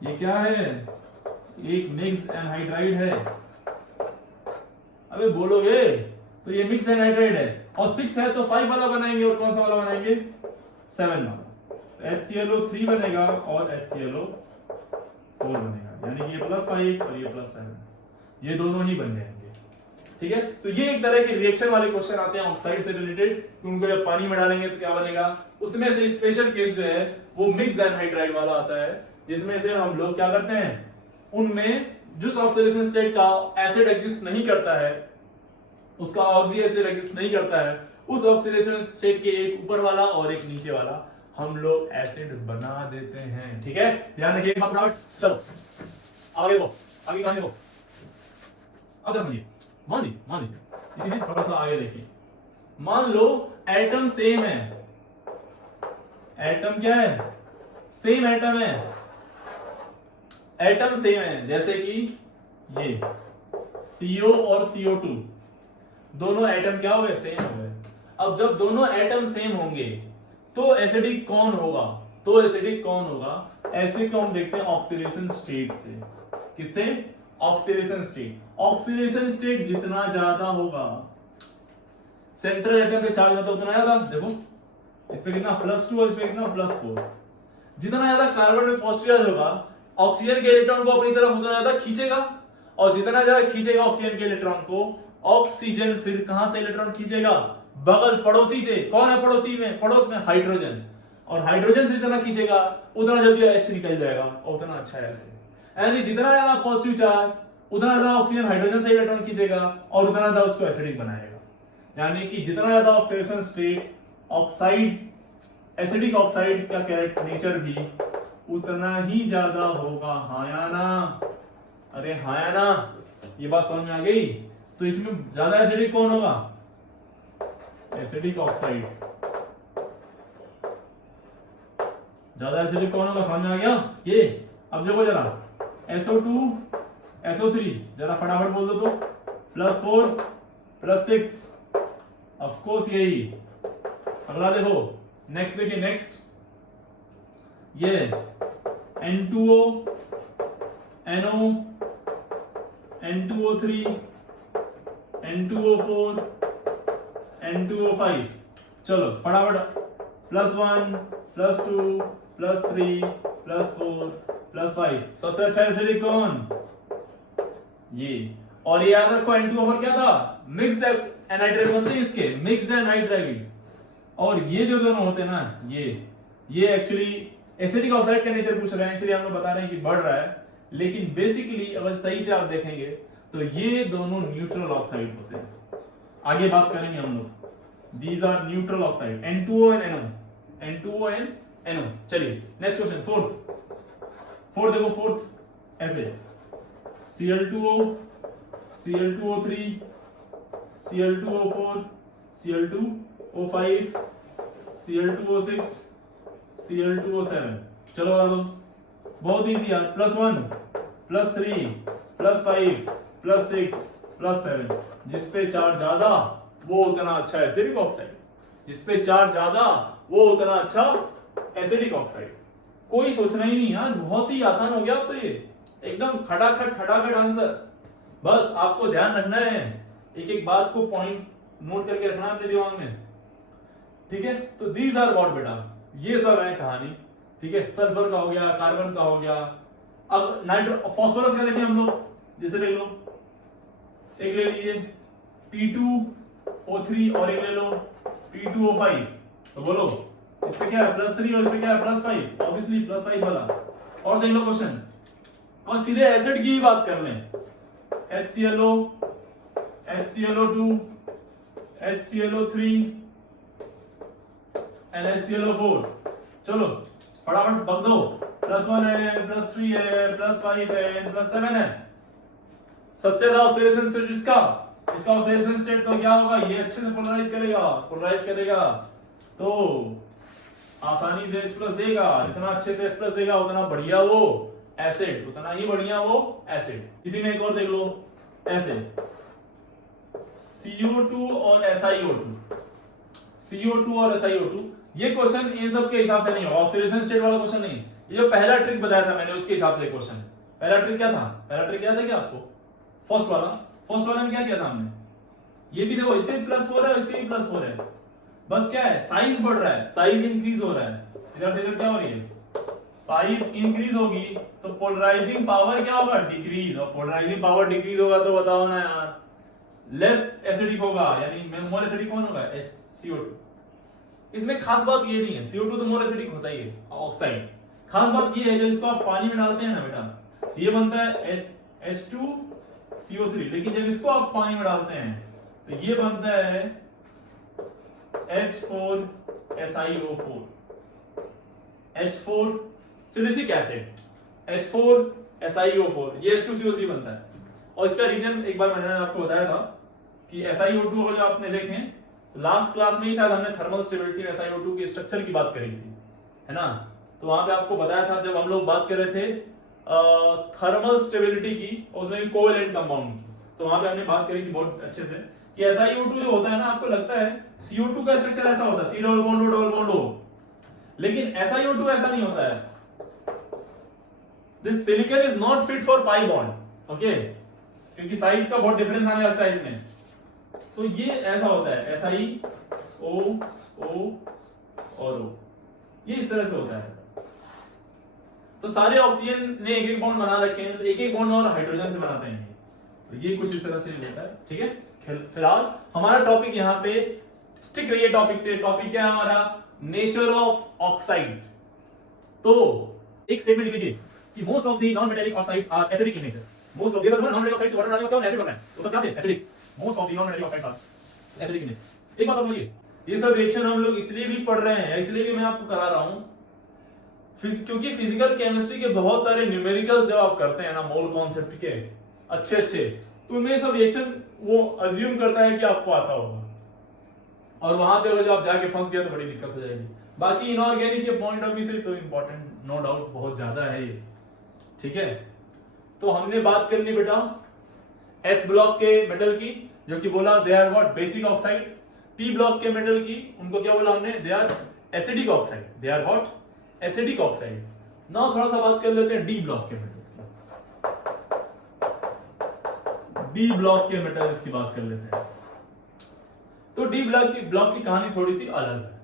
ये क्या है, एक मिक्स्ड एनहाइड्राइड है, अबे बोलोगे तो ये मिक्स एनहाइड्राइड है, और 6 है तो 5 वाला बनाएंगे, और कौन सा वाला बनाएंगे 7 वाला। तो HClO3 बनेगा और HClO4 बनेगा, यानी ये +5 और ये +7, ये दोनों ही बन जाएंगे। ठीक है, तो ये एक तरह के रिएक्शन वाले क्वेश्चन आते हैं ऑक्साइड से रिलेटेड, उनको जब पानी में डालेंगे तो क्या बनेगा। उसमें से स्पेशल केस जो है वो मिक्स एनहाइड्राइड वाला आता है, जिसमें से हम लोग क्या करते हैं, उनमें जिस ऑक्सीडेशन स्टेट का एसिड एग्जिस्ट नहीं करता है, उसका ऑक्सी एसिड एग्जिस्ट नहीं करता है, उस ऑक्सीडेशन स्टेट के एक ऊपर वाला और एक नीचे वाला हम लोग एसिड बना देते हैं। ठीक है, ध्यान रखिए। चलो आगे देखो, आगे कहां देखो, अब समझिए। मान लीजिए इसीलिए थोड़ा सा आगे देखिए, मान लो एटम सेम है, एटम क्या है, सेम एटम है, एटम सेम है, जैसे कि ये CO और CO2 दोनों एटम क्या हो गए, सेम हो गए। अब जब दोनों एटम सेम होंगे तो एसिडिक कौन होगा, तो एसिडिक कौन होगा, ऐसे को हम देखते हैं ऑक्सीडेशन स्टेट से। किससे, ऑक्सीडेशन स्टेट। ऑक्सीडेशन स्टेट जितना ज्यादा होगा, सेंट्रल एटम पे चार्ज होता है उतना ज्यादा, देखो इस पे कितना +2 और इस पे कितना +4, जितना ज्यादा कार्बन में पॉजिटिव चार्ज होगा ऑक्सीजन के इलेक्ट्रॉन को अपनी तरफ उतना ज्यादा खींचेगा, और जितना ज्यादा खींचेगा ऑक्सीजन के इलेक्ट्रॉन को, ऑक्सीजन फिर कहां से इलेक्ट्रॉन खींचेगा, बगल पड़ोसी से। कौन है पड़ोसी में, पड़ोस में हाइड्रोजन, और हाइड्रोजन से जितना खींचेगा उतना जल्दी H निकल जाएगा और उतना अच्छा है ऐसे। यानी जितना ज्यादा पॉजिटिव चार्ज उतना ज्यादा ऑक्सीजन हाइड्रोजन से इलेक्ट्रॉन खींचेगा और उतना ज्यादा उसको एसिडिक बनाएगा। यानी कि जितना ज्यादा oxidation state, oxide acidic oxide का कैरेक्टर नेचर भी उतना ही ज्यादा होगा। हाँ या ना, अरे हाँ या ना, ये बात समझ में आ गई। तो इसमें ज्यादा एसिडिक कौन होगा, एसिडिक ऑक्साइड। ज्यादा एसिडिक कौन होगा, समझ में आ गया ये। अब देखो जरा SO2 SO3 जरा फटाफट बोल दो तो, +4 +6, ऑफ कोर्स यही। अगला देखो, नेक्स्ट देखिए, नेक्स्ट ये N2O NO N2O3 N2O4 N2O5, चलो फटाफट, +1 +2 +3 +4 +5, सबसे अच्छा एसिडिक कौन, ये। और ये याद रखो N2O4 क्या था, मिक्स एनहाइड्राइड बनते हैं इसके, मिक्स एनहाइड्राइड। और ये जो दोनों होते हैं ना, ये एक्चुअली एसिडिक ऑक्साइड का नेचर पूछ रहे हैं, इसलिए हम लोग बता रहे हैं कि बढ़ रहा है, लेकिन बेसिकली अगर सही से आप देखेंगे तो ये दोनों न्यूट्रल ऑक्साइड होते हैं। आगे बात करेंगे हम लोग, these are neutral oxide, N2O and NO, N2O and NO। चलिए नेक्स्ट क्वेश्चन, फोर्थ देखो, फोर्थ ऐसे Cl2O Cl2O3 Cl2O4 Cl2O5 Cl2O6 Cl2O7, चलो बता दो, बहुत इजी यार, +1 +3 +5 +6 +7, जिसपे चार्ज ज्यादा वो उतना अच्छा एसिडिक ऑक्साइड, जिसपे चार्ज ज्यादा वो उतना अच्छा एसिडिक ऑक्साइड। कोई सोचना ही नहीं यार, बहुत ही आसान हो गया अब तो, ये एकदम खटाखट आंसर। बस आपको ध्यान रखना है, एक एक बात को पॉइंट नोट करके रखना अपने दिमाग में। ठीक है, तो दीज आर व्हाट बेटा, ये सब है कहानी। ठीक है, सल्फर का हो गया, कार्बन का हो गया। अब फास्फोरस का देखें हम लोग, जैसे ले लो, एक ले लीजिए P2O3 और एक ले लो P2O5, तो बोलो इस पे क्या है +3 और इस पे क्या है +5, ऑब्वियसली +5 वाला। और देख लो क्वेश्चन, और सीधे एसिड की ही बात कर लें, HClO HClO2 HClO3 and HClO4, चलो फटाफट बक दो, +1 है, +3 है, +5 है, +7 है। सबसे ज्यादा ऑक्सीडेशन स्टेट इसका ऑक्सीडेशन स्टेट तो क्या होगा, ये अच्छे से पोलराइज करेगा तो आसानी से H+ देगा, जितना अच्छे से H+ देगा उतना बढ़िया वो एसिड, उतना ही बढ़िया वो एसिड। इसी में एक और देख लो, एसिड CO2 और SiO2, CO2 और SiO2, ये क्वेश्चन इन सब के हिसाब से नहीं होगा, ऑक्सीडेशन स्टेट वाला क्वेश्चन नहीं। ये जो पहला ट्रिक बताया था मैंने उसके हिसाब से क्वेश्चन, पहला ट्रिक क्या था, क्या आपको फर्स्ट वाला में क्या किया था हमने, ये भी देखो, इसके भी +4 है, इसके भी +4 है, बस क्या है, साइज बढ़ रहा है, साइज इंक्रीज हो रहा है, इधर से इधर क्या हो रही है, साइज इंक्रीज होगी तो पोलराइजिंग पावर क्या होगा, डिक्रीज, और पोलराइजिंग पावर डिक्रीज होगा तो बताओ ना यार, लेस एसिडिक होगा, यानी मोर एसिडिक कौन होगा, CO2। इसमें खास बात ये नहीं है, CO2 तो मोर एसिडिक होता ही है ऑक्साइड, खास बात ये है जब इसको आप पानी में डालते हैं ना बेटा, ये बनता है H2CO3, लेकिन जब इसको आप पानी में डालते हैं तो ये बनता है H4SiO4, H4 silicic acid, H4SiO4, ये H2CO3 बनता है। और इसका रीजन एक बार मैंने आपको बताया था कि SiO2 को जो आपने देखें तो लास्ट क्लास में ही शायद हमने थर्मल स्टेबिलिटी में SiO2 के स्ट्रक्चर की बात करी थी, है ना, तो वहां पे आपको बताया था जब हम लोग बात कर रहे थे थर्मल स्टेबिलिटी की, उसमें कोवेलेंट कंपाउंड की, तो वहां पे हमने बात करी थी बहुत अच्छे से कि SiO2 जो होता है ना, आपको लगता है CO2 का स्ट्रक्चर ऐसा होता है, C double bond O double bond O, लेकिन SiO2 ऐसा नहीं होता है, this silicon is not fit for pi bond, okay, क्योंकि साइज का बहुत डिफरेंस आने लगता है इसमें, तो ये ऐसा होता है SiO और O, ये इस तरह से होता है। तो सारे ऑक्सीजन ने एक एक बॉन्ड बना रखे हैं, तो एक एक बॉन्ड और हाइड्रोजन से बनाते हैं, तो ये कुछ इस तरह से होता है, ठीक है। फिलहाल हमारा टॉपिक यहाँ पे स्टिक रही है टॉपिक से, टॉपिक क्या है हमारा, नेचर ऑफ ऑक्साइड। तो एक स्टेटमेंट लिखिए कि most of the non metallic oxides are acidic in nature, most of the non metallic oxides water बनाने में एसिड बनना है, तो सब क्या थे, acidic, most of the non metallic oxides are acidic in nature. एक बात समझिए, ये सब रिएक्शन हम लोग इसलिए भी पढ़ रहे हैं, इसलिए भी मैं आपको करा रहा हूं क्योंकि फिजिकल केमिस्ट्री के बहुत सारे न्यूमेरिकल्स जब आप करते हैं ना, मोल कॉन्सेप्ट के अच्छे अच्छे, तो उनमें सब रिएक्शन वो अज्यूम करता है कि आपको आता होगा, और वहां पे अगर आप जाके फंस गया तो बड़ी दिक्कत हो जाएगी। बाकी इनऑर्गेनिक के पॉइंट ऑफ व्यू से तो इंपॉर्टेंट नो डाउट बहुत ज्यादा है ये, ठीक है। तो हमने बात कर ली बेटा एस ब्लॉक के मेटल की, जो कि बोला they are what, basic oxide. P block के मेटल की, उनको क्या बोला हमने, they are acidic oxide, they are what, acidic oxide. Now थोड़ा सा बात कर लेते हैं डी ब्लॉक के मेटल की, डी ब्लॉक के मेटल्स की बात कर लेते हैं। तो डी ब्लॉक की कहानी थोड़ी सी अलग है।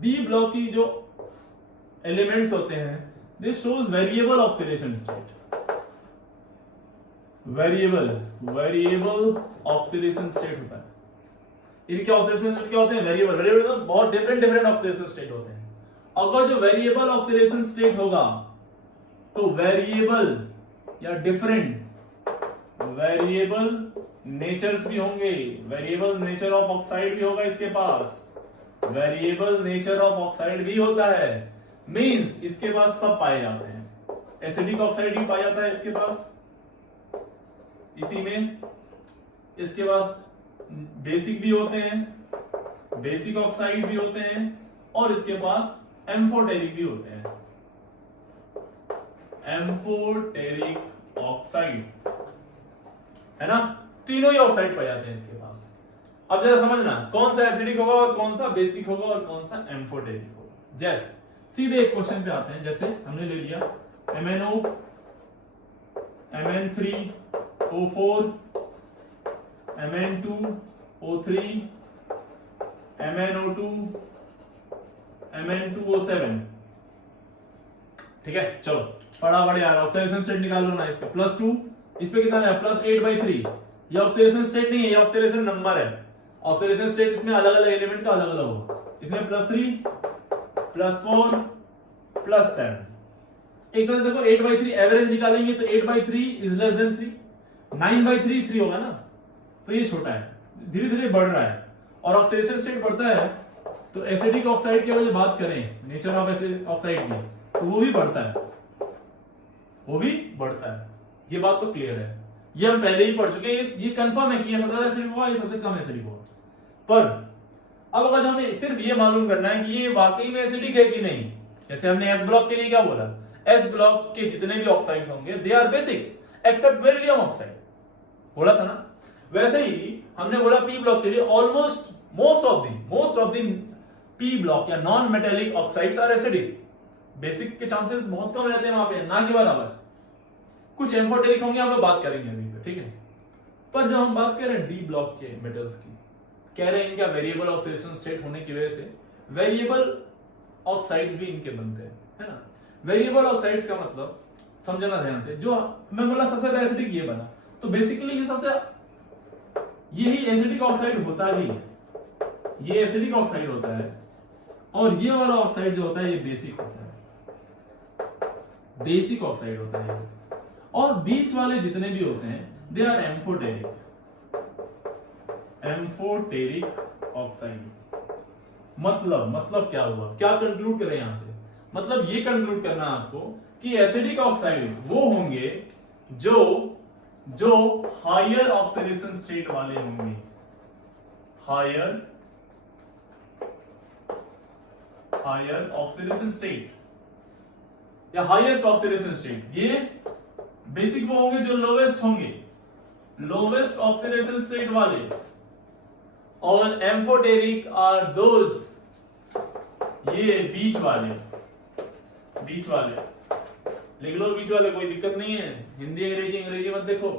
डी ब्लॉक की जो एलिमेंट्स होते हैं, दे shows variable oxidation state, variable oxidation state होता है। इनके ऑक्सीडेशन स्टेट क्या होते हैं, वेरिएबल तो बहुत डिफरेंट ऑक्सीडेशन स्टेट होते हैं। अगर जो वेरिएबल ऑक्सीडेशन स्टेट होगा तो वेरिएबल या डिफरेंट वेरिएबल नेचर्स भी होंगे, वेरिएबल नेचर ऑफ ऑक्साइड भी होगा इसके पास, वेरिएबल नेचर ऑफ ऑक्साइड भी होता है, मींस इसके पास सब पाए जाते हैं। एसिडिक ऑक्साइड भी पाया जाता है इसके पास, इसी में इसके पास बेसिक भी होते हैं, बेसिक ऑक्साइड भी होते हैं, और इसके पास एम्फोटेरिक भी होते हैं, एम्फोटेरिक ऑक्साइड, है ना, तीनों ही ऑक्साइड पाए जाते हैं इसके पास। अब जरा समझना कौन सा एसिडिक होगा और कौन सा बेसिक होगा और कौन सा एम्फोटेरिक होगा। जैसे सीधे एक क्वेश्चन पे आते हैं, जैसे हमने ले लिया MnO, Mn3O4, Mn2O3, MnO2, Mn2O7, ठीक है। चलो फटाफट यार ऑक्सीडेशन स्टेट निकाल लो ना इसका, +2, इस पे कितना है, +8/3, ये ऑक्सीडेशन स्टेट नहीं है, ये ऑक्सीडेशन नंबर है। ऑक्सीडेशन स्टेट इसमें अलग अलग एलिमेंट का अलग अलग होगा, इसमें +3, +4, +7। एक तरह से देखो 8/3 एवरेज निकालेंगे तो 8/3 इज लेस देन 3, 9/3 3 होगा ना, तो ये छोटा है, धीरे धीरे बढ़ रहा है। और ऑक्सीडेशन स्टेट बढ़ता है तो एसिडिक ऑक्साइड की अगर बात करें, नेचर ऑफ एसिडिक ऑक्साइड की, तो वो भी बढ़ता है, वो भी बढ़ता है। ये बात तो क्लियर है, ये हम पहले ही पढ़ चुके हैं, ये कंफर्म है कि ये सबसे ज्यादा एसिडिक होगा, ये सबसे कम एसिडिक होगा। पर अब अगर हमें सिर्फ ये मालूम करना है कि ये वाकई में एसिडिक है कि नहीं, जैसे हमने एस ब्लॉक के लिए क्या बोला, एस ब्लॉक के जितने भी ऑक्साइड होंगे they are basic except beryllium oxide, बोला था ना। वैसे ही हमने बोला पी ब्लॉक के लिए almost most of the P block या non metallic oxides are acidic, basic के चांसेस बहुत कम रहते हैं वहां पे, ना के बराबर। कुछ एम्फोटेरिक होंगे, हम लोग बात करेंगे अभी पे, ठीक है। पर जब हम बात करें डी ब्लॉक के मेटल्स की, कह रहे हैं इनका वेरिएबल ऑक्सीडेशन स्टेट होने की वजह से वेरिएबल ऑक्साइड्स भी इनके बनते हैं, है ना। वेरिएबल ऑक्साइड्स का मतलब समझना ध्यान से, जो मैं बोला सबसे पहले एसिडिक ये बना, तो बेसिकली ये सबसे यही एसिडिक ऑक्साइड होता भी, ये एसिडिक ऑक्साइड होता है, और ये वाला ऑक्साइड जो होता है ये बेसिक होता है, बेसिक ऑक्साइड होता है। और बीच वाले जितने भी होते हैं they are amphoteric, amphoteric oxide. मतलब क्या हुआ, क्या कंक्लूड करें यहां से, मतलब ये कंक्लूड करना आपको कि एसिडिक ऑक्साइड वो होंगे जो हायर ऑक्सीडेशन स्टेट वाले होंगे, हायर ऑक्सीडेशन स्टेट या हाईएस्ट ऑक्सीडेशन स्टेट। ये बेसिक वो होंगे जो लोवेस्ट होंगे, लोवेस्ट ऑक्सीडेशन स्टेट वाले। और एम्फोटेरिक आर दोज, ये बीच वाले लिख लो, बीच वाले, कोई दिक्कत नहीं है, हिंदी अंग्रेजी मत देखो,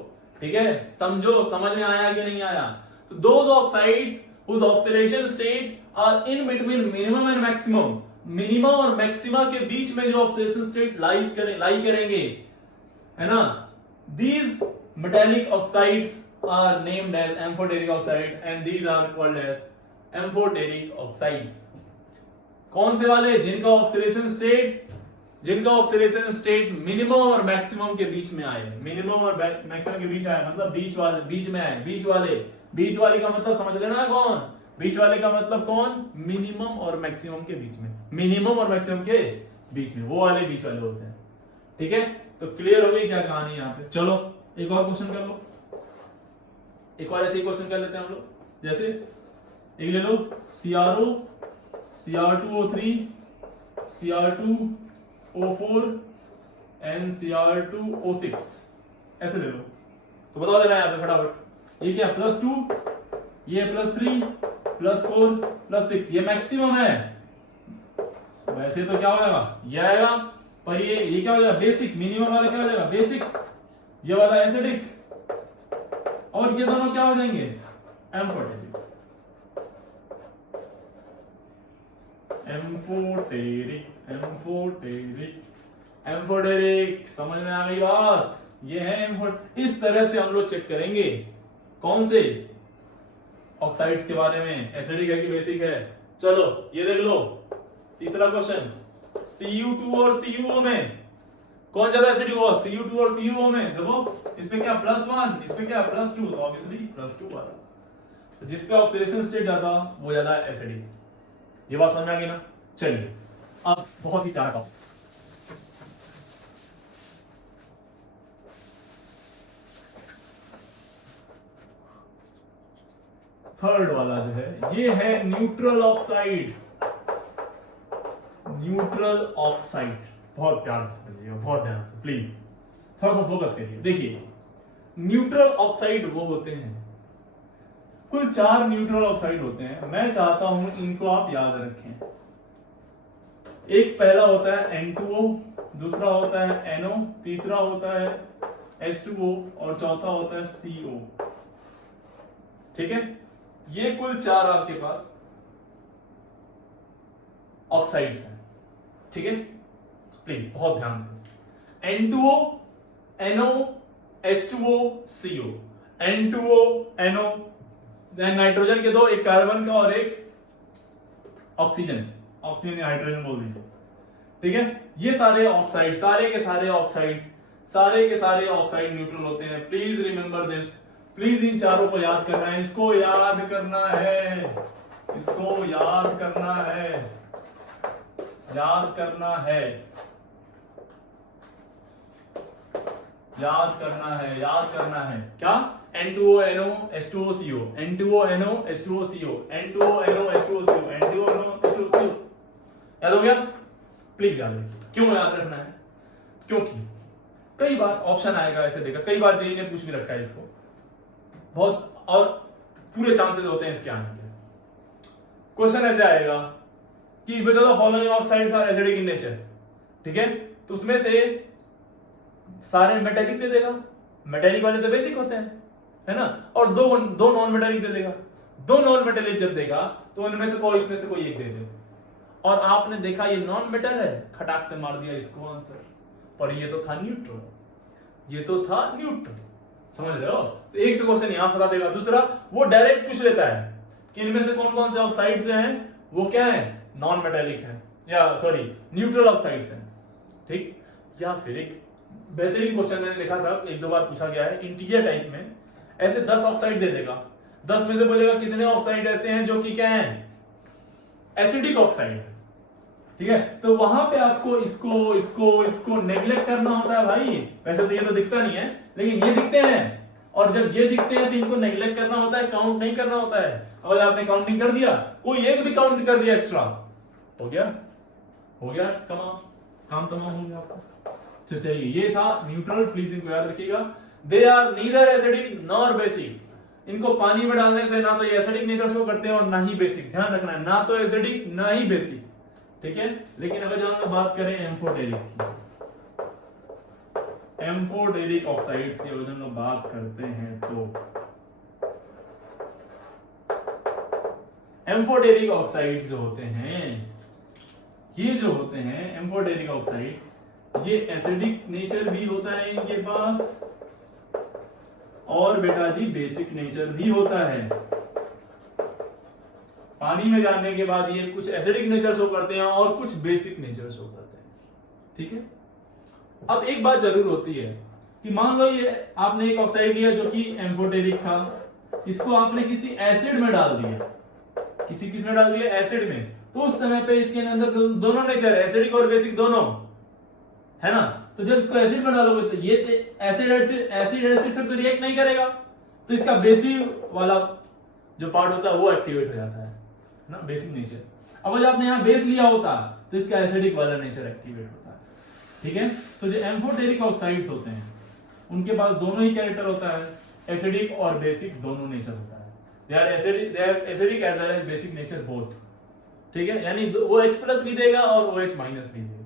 ठीक है। समझो समझ में आया कि नहीं आया। तो those oxides whose oxidation state are in between minimum and maximum, minimum और मैक्सिमा के बीच में जो ऑक्सीडेशन स्टेट लाई करेंगे, है ना, these metallic oxides are named as amphoteric oxide and these are called as amphoteric oxides। कौन से वाले, जिनका ऑक्सीडेशन स्टेट मिनिमम और मैक्सिमम के बीच में आए, मिनिमम और मैक्सिमम के बीच आए, मतलब बीच में आए, बीच वाले का मतलब समझ लेना कौन, बीच वाले का मतलब कौन, मिनिमम और मैक्सिमम के बीच में, मिनिमम और मैक्सिमम के बीच में, वो वाले बीच वाले होते हैं, ठीक है। तो क्लियर हो गई क्या कहानी यहाँ पे। चलो एक और क्वेश्चन कर लो, एक और ऐसे ही क्वेश्चन कर लेते हैं हम लोग, जैसे एक ले लो CrO Cr2O3 Cr2O4 and Cr2O6, ऐसे ले लो। तो बताओ देना यहाँ पे फटाफट, ये क्या +2, ये +3 +4 +6, ये मैक्सिमम है। वैसे तो क्या हो जाएगा, ये आएगा, पर ये क्या हो जाएगा, बेसिक। मिनिमम वाला क्या हो जाएगा, बेसिक, ये वाला एसिडिक, और ये दोनों क्या हो जाएंगे, एम्फोटेरिक। एम्फोटेरिक समझ में आ गई बात, ये है इस तरह से हम लोग चेक करेंगे कौन से ऑक्साइड्स के बारे में, एसिडिक है कि बेसिक है। चलो ये देख लो, तीसरा क्वेश्चन, Cu2 और CuO में कौन ज्यादा एसिडिक हुआ, Cu2 और CuO में। देखो इसमें क्या +1, इसमें क्या +2, तो ऑब्वियसली +2 वाला, तो जिसका ऑक्सीडेशन स्टेट ज्यादा वो ज्यादा एसिडिक। ये बात समझ में आ गई ना। चलिए अब बहुत ही प्यारा टॉपिक, थर्ड वाला जो है ये है न्यूट्रल ऑक्साइड। न्यूट्रल ऑक्साइड बहुत प्यार से समझिए, बहुत ध्यान से प्लीज, थोड़ा सा फोकस करिए। देखिए न्यूट्रल ऑक्साइड वो होते हैं, कुल 4 न्यूट्रल ऑक्साइड होते हैं। मैं चाहता हूं इनको आप याद रखें। एक पहला होता है N2O, दूसरा होता है NO, तीसरा होता है H2O और चौथा होता है CO, ठीक है। ये कुल 4 आपके पास ऑक्साइड्स हैं, ठीक है। प्लीज बहुत ध्यान से, N2O NO H2O CO, N2O NO, nitrogen के 2, एक कार्बन का और एक ऑक्सीजन या हाइड्रोजन बोल दीजिए, ठीक है। ये सारे ऑक्साइड, सारे के सारे ऑक्साइड न्यूट्रल होते हैं। प्लीज रिमेंबर दिस, प्लीज इन चारों को याद करना है, इसको याद करना है, इसको याद करना है, याद करना है, याद करना है, याद करना है। क्या N2O NO H2O CO, N2O NO H2O CO, N2O NO H2O CO, N2O NO H2O CO, याद हो गया। प्लीज याद रखिए। क्यों याद रखना है, क्योंकि कई बार ऑप्शन आएगा ऐसे, देखा कई बार जेई ने पूछ भी रखा है इसको बहुत, और पूरे चांसेस होते हैं इसके आने के। क्वेश्चन ऐसे आएगा कि which of the following oxides are acidic in nature, ठीक है। तो उसमें से सारे मेटेलिक दे देगा, मेटेलिक वाले तो बेसिक होते हैं, है ना, और दो दो नॉन मेटालिक दे देगा। दो नॉन मेटालिक जब देगा तो उनमें से कोई, इसमें से कोई एक दे दे, और आपने देखा ये नॉन मेटल है, खटाक से मार दिया इसको आंसर। पर ये तो था न्यूट्रल, ये तो था न्यूट्रल, समझ रहे हो? तो एक तो क्वेश्चन यहां फंसा देगा। दूसरा वो डायरेक्ट पूछ लेता है कि इनमें से कौन कौन से ऑक्साइड्स हैं, वो क्या है, नॉन मेटालिक है, या सॉरी न्यूट्रल ऑक्साइड्स हैं, ठीक। या फिर एक बेहतरीन क्वेश्चन मैंने देखा था, एक दो बार पूछा गया है इंटीजर टाइप में, ऐसे 10 ऑक्साइड दे देगा, 10 में से बोलेगा कितने ऑक्साइड ऐसे हैं जो कि क्या है, एसिडिक ऑक्साइड है, ठीक है। तो वहां पे आपको इसको इसको इसको नेग्लेक्ट करना होता है भाई। वैसे तो ये तो दिखता नहीं है, लेकिन ये दिखते हैं, और जब ये दिखते हैं तो इनको नेग्लेक्ट करना होता है, काउंट नहीं करना होता है। अगर आपने काउंटिंग कर दिया, कोई एक भी काउंट कर दिया एक्स्ट्रा, हो गया, हो गया काम तमाम हो गया आपका। तो चलिए, ये था न्यूट्रल, प्लीज इनको याद रखिएगा। They are neither acidic nor basic. इनको पानी में डालने से ना तो ये एसिडिक नेचर शो करते हैं और ना ही बेसिक, ध्यान रखना है, ना तो एसिडिक ना ही बेसिक, ठीक है। लेकिन अगर जब हम बात करें एम्फोटेरिक की, एम्फोटेरिक ऑक्साइड्स की अगर हम लोग बात करते हैं तो एम्फोटेरिक ऑक्साइड्स जो होते हैं, ये जो होते हैं एम्फोटेरिक ऑक्साइड, ये एसिडिक नेचर भी होता है इनके पास, और बेटा जी बेसिक नेचर भी होता है। पानी में जाने के बाद ये कुछ एसिडिक नेचर शो करते हैं और कुछ बेसिक नेचर शो करते हैं, ठीक है। अब एक बात जरूर होती है कि मान लो ये आपने एक ऑक्साइड लिया जो कि एम्फोटेरिक था, इसको आपने किसी एसिड में डाल दिया, किस में डाल दिया, एसिड में, तो उस समय पे इसके अंदर दोनों नेचर, एसिडिक और बेसिक दोनों, है ना। तो जब इसको एसिड में डालोगे तो ये एसिड से तो रिएक्ट नहीं करेगा, तो इसका बेसिक वाला जो पार्ट होता है वो एक्टिवेट हो जाता है ना, बेसिक नेचर। अब जब आपने यहाँ बेस लिया होता तो इसका एसिडिक वाला नेचर एक्टिवेट होता है, ठीक है। तो जो एम्फोटेरिक ऑक्साइड्स होते हैं उनके पास दोनों ही कैरेक्टर होता है, एसिडिक और बेसिक दोनों नेचर होता है। They are acidic as well as basic nature both, ठीक है। यानी वो H+ भी देगा और OH- भी देगा।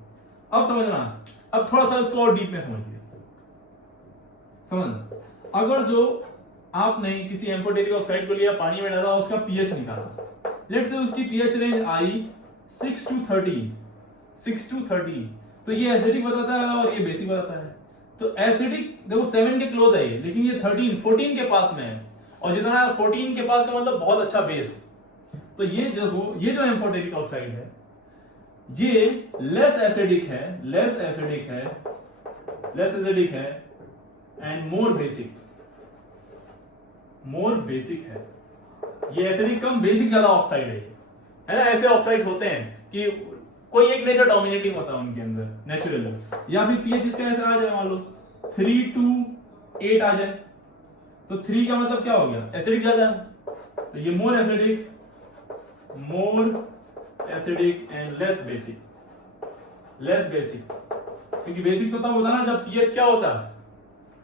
अब समझना, अब थोड़ा सा इसको और डीप में समझिए, समझना। अगर जो आपने किसी एम्फोटेरिक ऑक्साइड को लिया, पानी में डाला, उसका पीएच निकाला, लेट्स से उसकी पीएच रेंज आई 6 to 13, तो ये एसिडिक बताता है और ये बेसिक बताता है। तो एसिडिक देखो 7 के क्लोज है ये, लेकिन ये 14 के पास में है, और जितना 14 के पास का मतलब बहुत अच्छा बेस। तो ये जो एम्फोटेरिक ऑक्साइड है ये लेस एसिडिक है एंड मोर बेसिक है। ये एसिडिक कम, बेसिक ज्यादा ऑक्साइड है ना। ऐसे ऑक्साइड होते हैं कि कोई एक नेचर डोमिनेटिंग होता है उनके अंदर नेचुरली, या फिर पीएच इसका ऐसा आ जाए, मान लो 3 to 8 आ जाए, तो 3 का मतलब क्या हो गया, एसिडिक ज्यादा, तो ये more acidic and less basic. क्योंकि बेसिक तो तब होता ना जब पीएच क्या होता,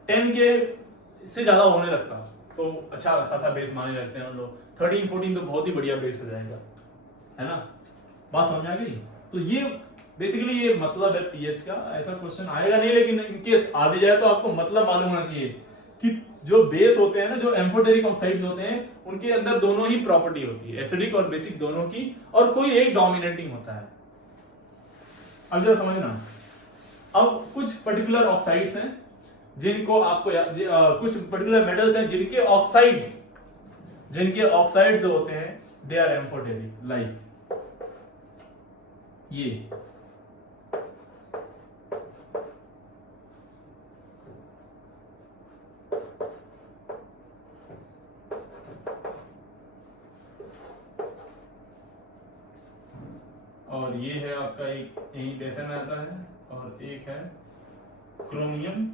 10 के से ज्यादा होने लगता, तो अच्छा खासा बेस माने लगते हैं हम लोग। 13-14 तो बहुत ही बढ़िया बेस हो जाएगा, है ना। बात समझ आ गई? तो ये बेसिकली ये मतलब है पीएच का। ऐसा क्वेश्चन आएगा नहीं, लेकिन इनकेस आ भी जाए तो आपको मतलब मालूम होना चाहिए कि जो बेस होते हैं ना, जो एम्फोटेरिक ऑक्साइड्स होते हैं, उनके अंदर दोनों ही प्रॉपर्टी होती है, एसिडिक और बेसिक दोनों की, और कोई एक डोमिनेटिंग होता है। अब जरा समझना, अब कुछ पर्टिकुलर ऑक्साइड्स हैं जिनको आपको कुछ पर्टिकुलर मेटल्स हैं जिनके ऑक्साइड्स जो होते हैं दे आर एम्फोटेरिक, लाइक ये और ये है आपका एक यही जैसे में आता है, और एक है क्रोमियम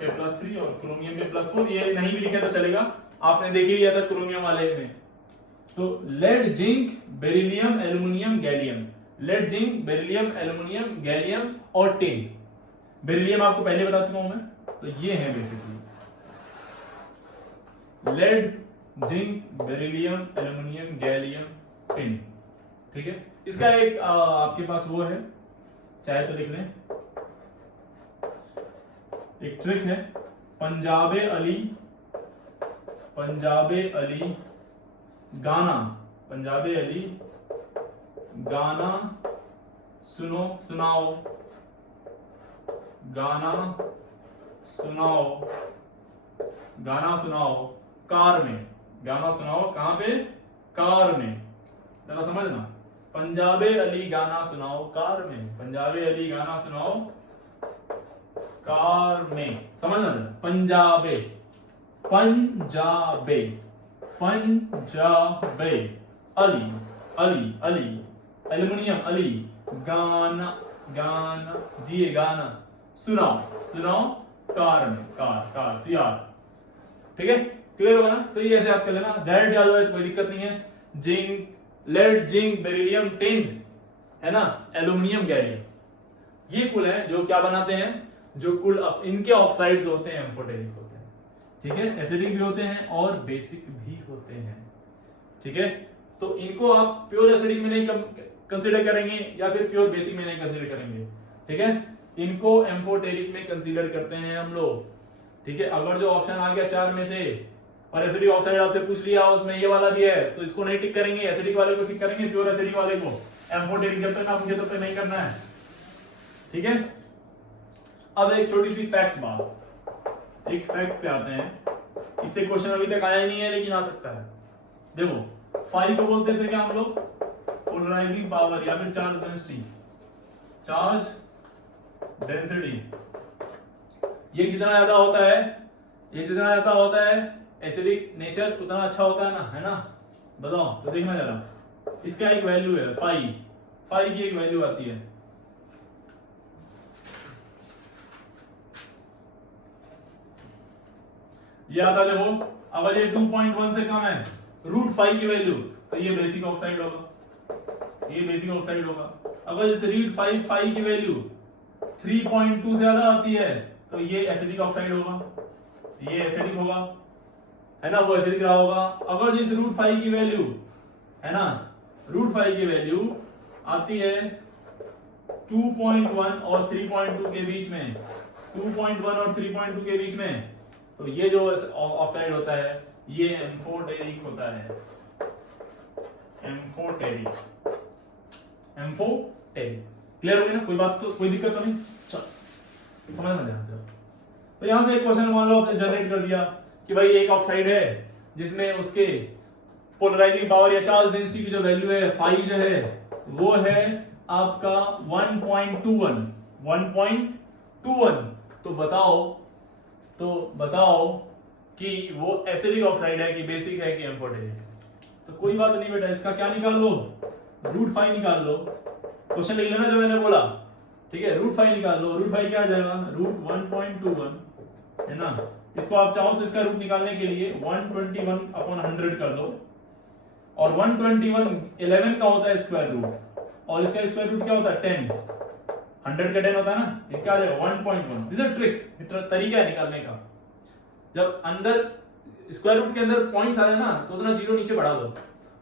K+3 और क्रोमियम K+4। ये नहीं भी लिखे तो चलेगा, आपने देख ही लिया था क्रोमियम वाले में। तो lead, zinc, beryllium, aluminium, gallium, lead, zinc, beryllium, aluminium, gallium और टिन। बेरिलियम आपको पहले बता चुका हूं मैं, तो ये है basically lead, zinc, beryllium, aluminium, gallium, tin, ठीक है। इसका एक आपके पास वो है, चाहे तो लिख लें, एक ट्रिक है, पंजाबे अली पंजाबे अली गाना, पंजाबे अली गाना सुनो सुनाओ, गाना सुनाओ, गाना सुनाओ कार में, गाना सुनाओ कहां पे, कार में। जरा समझना, पंजाबे अली गाना सुनाओ कार में, पंजाबे अली गाना सुनाओ कार में, समझना। पंजाबे, पंजाबे, पंजाबे अली, अली अली, एल्युमिनियम अली, गाना, गाना जी गाना, सुनाओ सुनाओ कार में, कार कार सीआर, ठीक है, क्लियर होगा ना। तो ये ऐसे याद कर लेना, डायरेक्ट याद हो तो कोई दिक्कत नहीं है। Zinc, lead, zinc, beryllium, tin, है ना, एल्युमिनियम, गैलियम, ये कुल है जो क्या बनाते हैं, जो कुल इनके ऑक्साइड्स होते हैं एम्फोटेरिक होते हैं, ठीक है, एसिडिक भी होते हैं और बेसिक भी होते हैं, ठीक है। तो इनको आप प्योर एसिडिक में नहीं कंसीडर करेंगे या फिर प्योर बेसिक में नहीं कंसीडर करेंगे, ठीक है। इनको एम्फोटेरिक में कंसीडर करते हैं हम लोग, ठीक है। अगर जो ऑप्शन आ गया चार में से और एसिडिक ऑक्साइड आपसे पूछ लिया उसमें ये वाला भी है तो इसको नहीं टिक करेंगे, एसिडिक वाले को टिक करेंगे, प्योर एसिडिक वाले को। एम्फोटेरिक जब तक ना पूछे तब तक नहीं करना है, ठीक है। अब एक छोटी सी फैक्ट बात, एक फैक्ट पे आते हैं, इससे क्वेश्चन अभी तक आया नहीं है लेकिन आ सकता है। देखो फाई को बोलते थे क्या हम लोग, पोलराइजिंग पावर या फिर चार्ज डेंसिटी, चार्ज डेंसिटी। ये जितना ज्यादा होता है, ये जितना ज्यादा होता है एसिडिक नेचर उतना अच्छा होता है ना, बताओ तो देखना जरा, इसका एक वैल्यू है फाई, फाई की एक वैल्यू आती है, ये आता है। देखो अगर ये 2.1 से कम है √5 की वैल्यू तो ये बेसिक ऑक्साइड होगा, ये बेसिक ऑक्साइड होगा। अगर इस √5 की वैल्यू 3.2 से ज्यादा आती है तो ये एसिडिक ऑक्साइड होगा, ये एसिडिक होगा, है ना, वो एसिडिक रहा होगा। अगर जिस √5 की वैल्यू, है ना, √5 की वैल्यू आती है 2.1 और 3.2 के बीच में, 2.1 और 3.2 के बीच में, तो ये जो ऑक्साइड होता है ये एम्फोटेरिक होता है, एम्फोटेरिक, एम्फोटेरिक। क्लियर हो गया ना, कोई बात तो, कोई दिक्कत तो नहीं, चल समझ में ध्यान से। तो यहां से एक क्वेश्चन मान लो आपने जनरेट कर दिया कि भाई एक ऑक्साइड है जिसमें उसके पोलराइजिंग पावर या चार्ज डेंसिटी की जो वैल्यू है फाई जो है वो है आपका 1.21, 1.21। तो बताओ कि वो एसिडिक ऑक्साइड है कि बेसिक है कि एम्फोटेरिक है। तो कोई बात नहीं बेटा, इसका क्या निकाल लो, √5 निकाल लो, क्वेश्चन लिख लेना जो मैंने बोला, ठीक है। √5 निकाल लो, √5 क्या आ जाएगा, √1.21, है ना। इसको आप चाहो तो इसका रूट निकालने के लिए 121/100 कर दो, और 121 11 का होता है स्क्वायर रूट, और इसका स्क्वायर रूट क्या होता है 10, 100 का 10 होता है ना, ये क्या आ जाएगा 1.1। दिस इज ट्रिक, तरीका है निकालने का। जब अंदर स्क्वायर रूट के अंदर पॉइंट्स आ जाए ना तो उतना जीरो नीचे बढ़ा दो,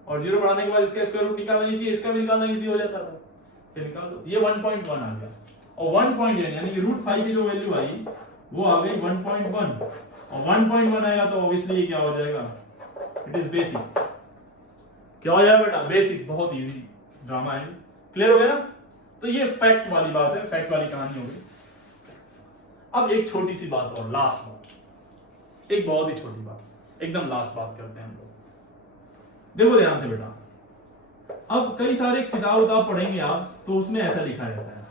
और जीरो बढ़ाने के बाद इसका स्क्वायर रूट निकालना इजी है, इसका भी निकालना इजी हो जाता था, फिर निकाल दो। ये 1.1 आ गया, और 1.1 यानी कि √5 की जो वैल्यू आई वो आ गई 1.1, और 1.1 आएगा तो ऑब्वियसली क्या हो जाएगा, इट इज बेसिक। क्या हो जाएगा बेटा, बेसिक। बहुत इजी ड्रामा है, क्लियर हो गया ना। तो ये फैक्ट वाली बात है, फैक्ट वाली कहानी हो गई। अब एक छोटी सी बात और, लास्ट बात, एक बहुत ही छोटी बात, एकदम लास्ट बात करते हैं हम लोग। देखो ध्यान से बेटा, अब कई सारे किताब पढ़ेंगे आप तो उसमें ऐसा लिखा रहता है,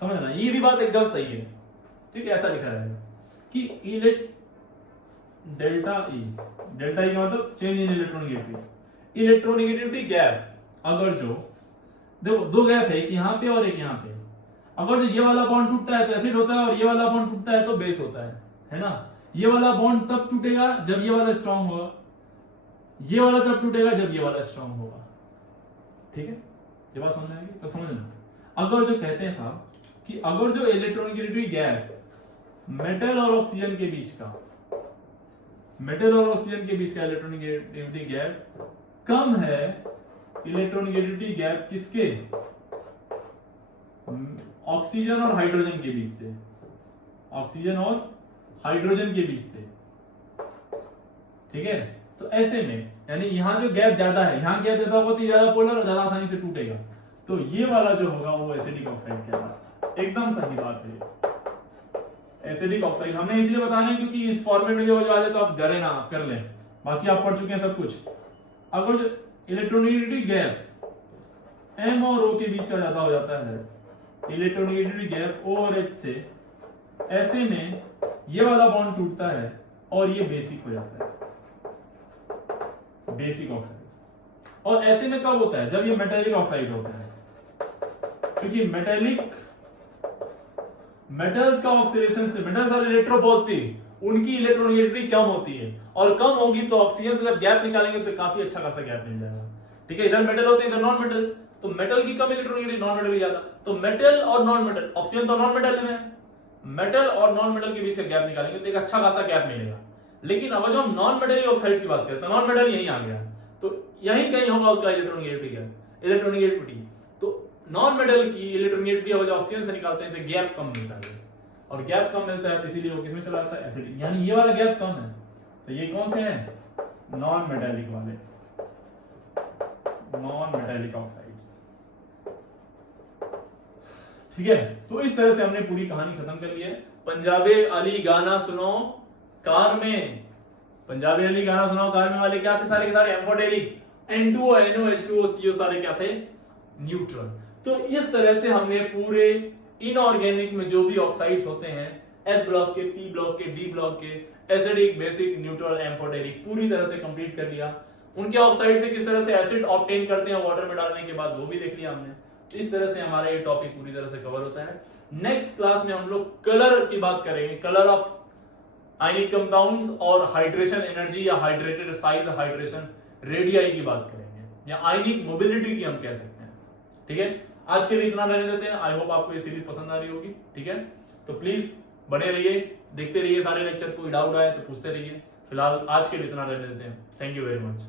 समझना, ये भी बात एकदम सही है, ठीक है। ऐसा लिखा रहेगा कि डेल्टा ई का मतलब change in electronegativity, electronegativity gap. अगर जो देखो दो गैप है, एक यहाँ पे और एक यहाँ पे, अगर जो ये वाला बॉन्ड टूटता है तो एसिड होता है, और ये वाला बॉन्ड टूटता है तो बेस होता है ना। ये वाला बॉन्ड तब टूटेगा जब ये वाला स्ट्रांग होगा, ये वाला तब टूटेगा जब ये वाला स्ट्रांग होगा, ठीक है। ये बात समझ आएगी तो समझना। अगर जो कहते हैं साहब कि अगर जो इलेक्ट्रोनेगेटिविटी गैप मेटल और ऑक्सीजन के बीच का, मेटल और ऑक्सीजन के बीच का इलेक्ट्रोनेगेटिविटी गैप कम है, इलेक्ट्रोनेगेटिविटी गैप किसके, ऑक्सीजन और हाइड्रोजन के बीच से, ऑक्सीजन और हाइड्रोजन के बीच से, ठीक है। तो ऐसे में यानी यहाँ जो गैप ज्यादा है, यहाँ गैप ज्यादा होती है, ज्यादा पोलर और ज्यादा आसानी से टूटेगा, तो ये वाला जो होगा वो एसिडिक ऑक्साइड कहलाता है। एकदम सही बात है, एसिडिक ऑक्साइड हमने इसलिए बताया है क्योंकि इस फॉर्मेट में जो आ जाए तो आप डरे ना, आप कर लें, बाकी आप पढ़ चुके हैं सब कुछ। अगर जो इलेक्ट्रोनेगेटिविटी गैप M और O के बीच का ज्यादा हो जाता है, इलेक्ट्रोनेगेटिविटी गैप O और H से, ऐसे में ये वाला बॉन्ड टूटता है और ये बेसिक हो जाता है, बेसिक ऑक्साइड। और ऐसे में कब होता है? जब ये मेटालिक ऑक्साइड होता है, क्योंकि मेटल्स का ऑक्सीडेशन से, मेटल्स आर इलेक्ट्रोपॉजिटिव, उनकी इलेक्ट्रोनेगेटिविटी कम होती है, और कम होगी तो ऑक्सीजन से जब गैप निकालेंगे तो काफी अच्छा खासा गैप मिल जाएगा। ठीक है, इधर मेटल होते हैं, इधर नॉन मेटल, तो मेटल की कम इलेक्ट्रोनेगेटिविटी, नॉन मेटल की ज्यादा। तो मेटल और नॉन मेटल, ऑक्सीजन तो नॉन मेटल में है, मेटल और नॉन मेटल के बीच का गैप निकालेंगे तो एक अच्छा खासा गैप मिलेगा। लेकिन अब जो हम नॉन मेटल ऑक्साइड की बात करें तो नॉन मेटल यहीं आ गया, तो यहीं कहीं होगा उसका इलेक्ट्रोनेगेटिविटी। तो नॉन मेटल की इलेक्ट्रोनेगेटिविटी अब ऑक्सीजन से निकालते हैं तो गैप कम मिलता है, और गैप कम मिलता है तो इसीलिए वो किसमें चला जाता है? एसिडिक। यानी ये वाला गैप कम है, तो ये कौन से हैं? नॉन मेटालिक वाले, नॉन मेटालिक ऑक्साइड्स। ठीक है, तो इस तरह से हमने पूरी कहानी खत्म कर ली है। पंजाबी अली गाना सुनो कार में, पंजाबी अली गाना सुनो कार में वाले क्या थे? सारे के सारे amphoteric, N2O, NO, H2O, CO सारे क्या थे? न्यूट्रल। तो इस तरह से हमने पूरे इनऑर्गेनिक में जो भी ऑक्साइड्स होते हैं, S ब्लॉक के, P ब्लॉक के, D ब्लॉक के, एसिडिक, बेसिक, न्यूट्रल, एम्फोटेरिक, पूरी तरह से कंप्लीट कर लिया। उनके ऑक्साइड से किस तरह से एसिड ऑब्टेन करते हैं वाटर में डालने के बाद, वो भी देख लिया हमने। इस तरह से हमारा ये टॉपिक पूरी तरह से कवर होता है। नेक्स्ट क्लास में हम लोग कलर की बात करेंगे, कलर ऑफ आयनिक कंपाउंड्स और हाइड्रेशन एनर्जी या हाइड्रेटेड साइज हाइड्रेशन रेडियाई की बात करेंगे, या आयनिक मोबिलिटी की हम कह सकते हैं। ठीक है, आज के लिए इतना रहने देते हैं। आई होप आपको ये सीरीज पसंद आ रही होगी। ठीक है, तो प्लीज बने रहिए, देखते रहिए सारे लेक्चर, कोई डाउट आए तो पूछते रहिए। फिलहाल आज के लिए इतना रहने देते हैं। Thank you very much.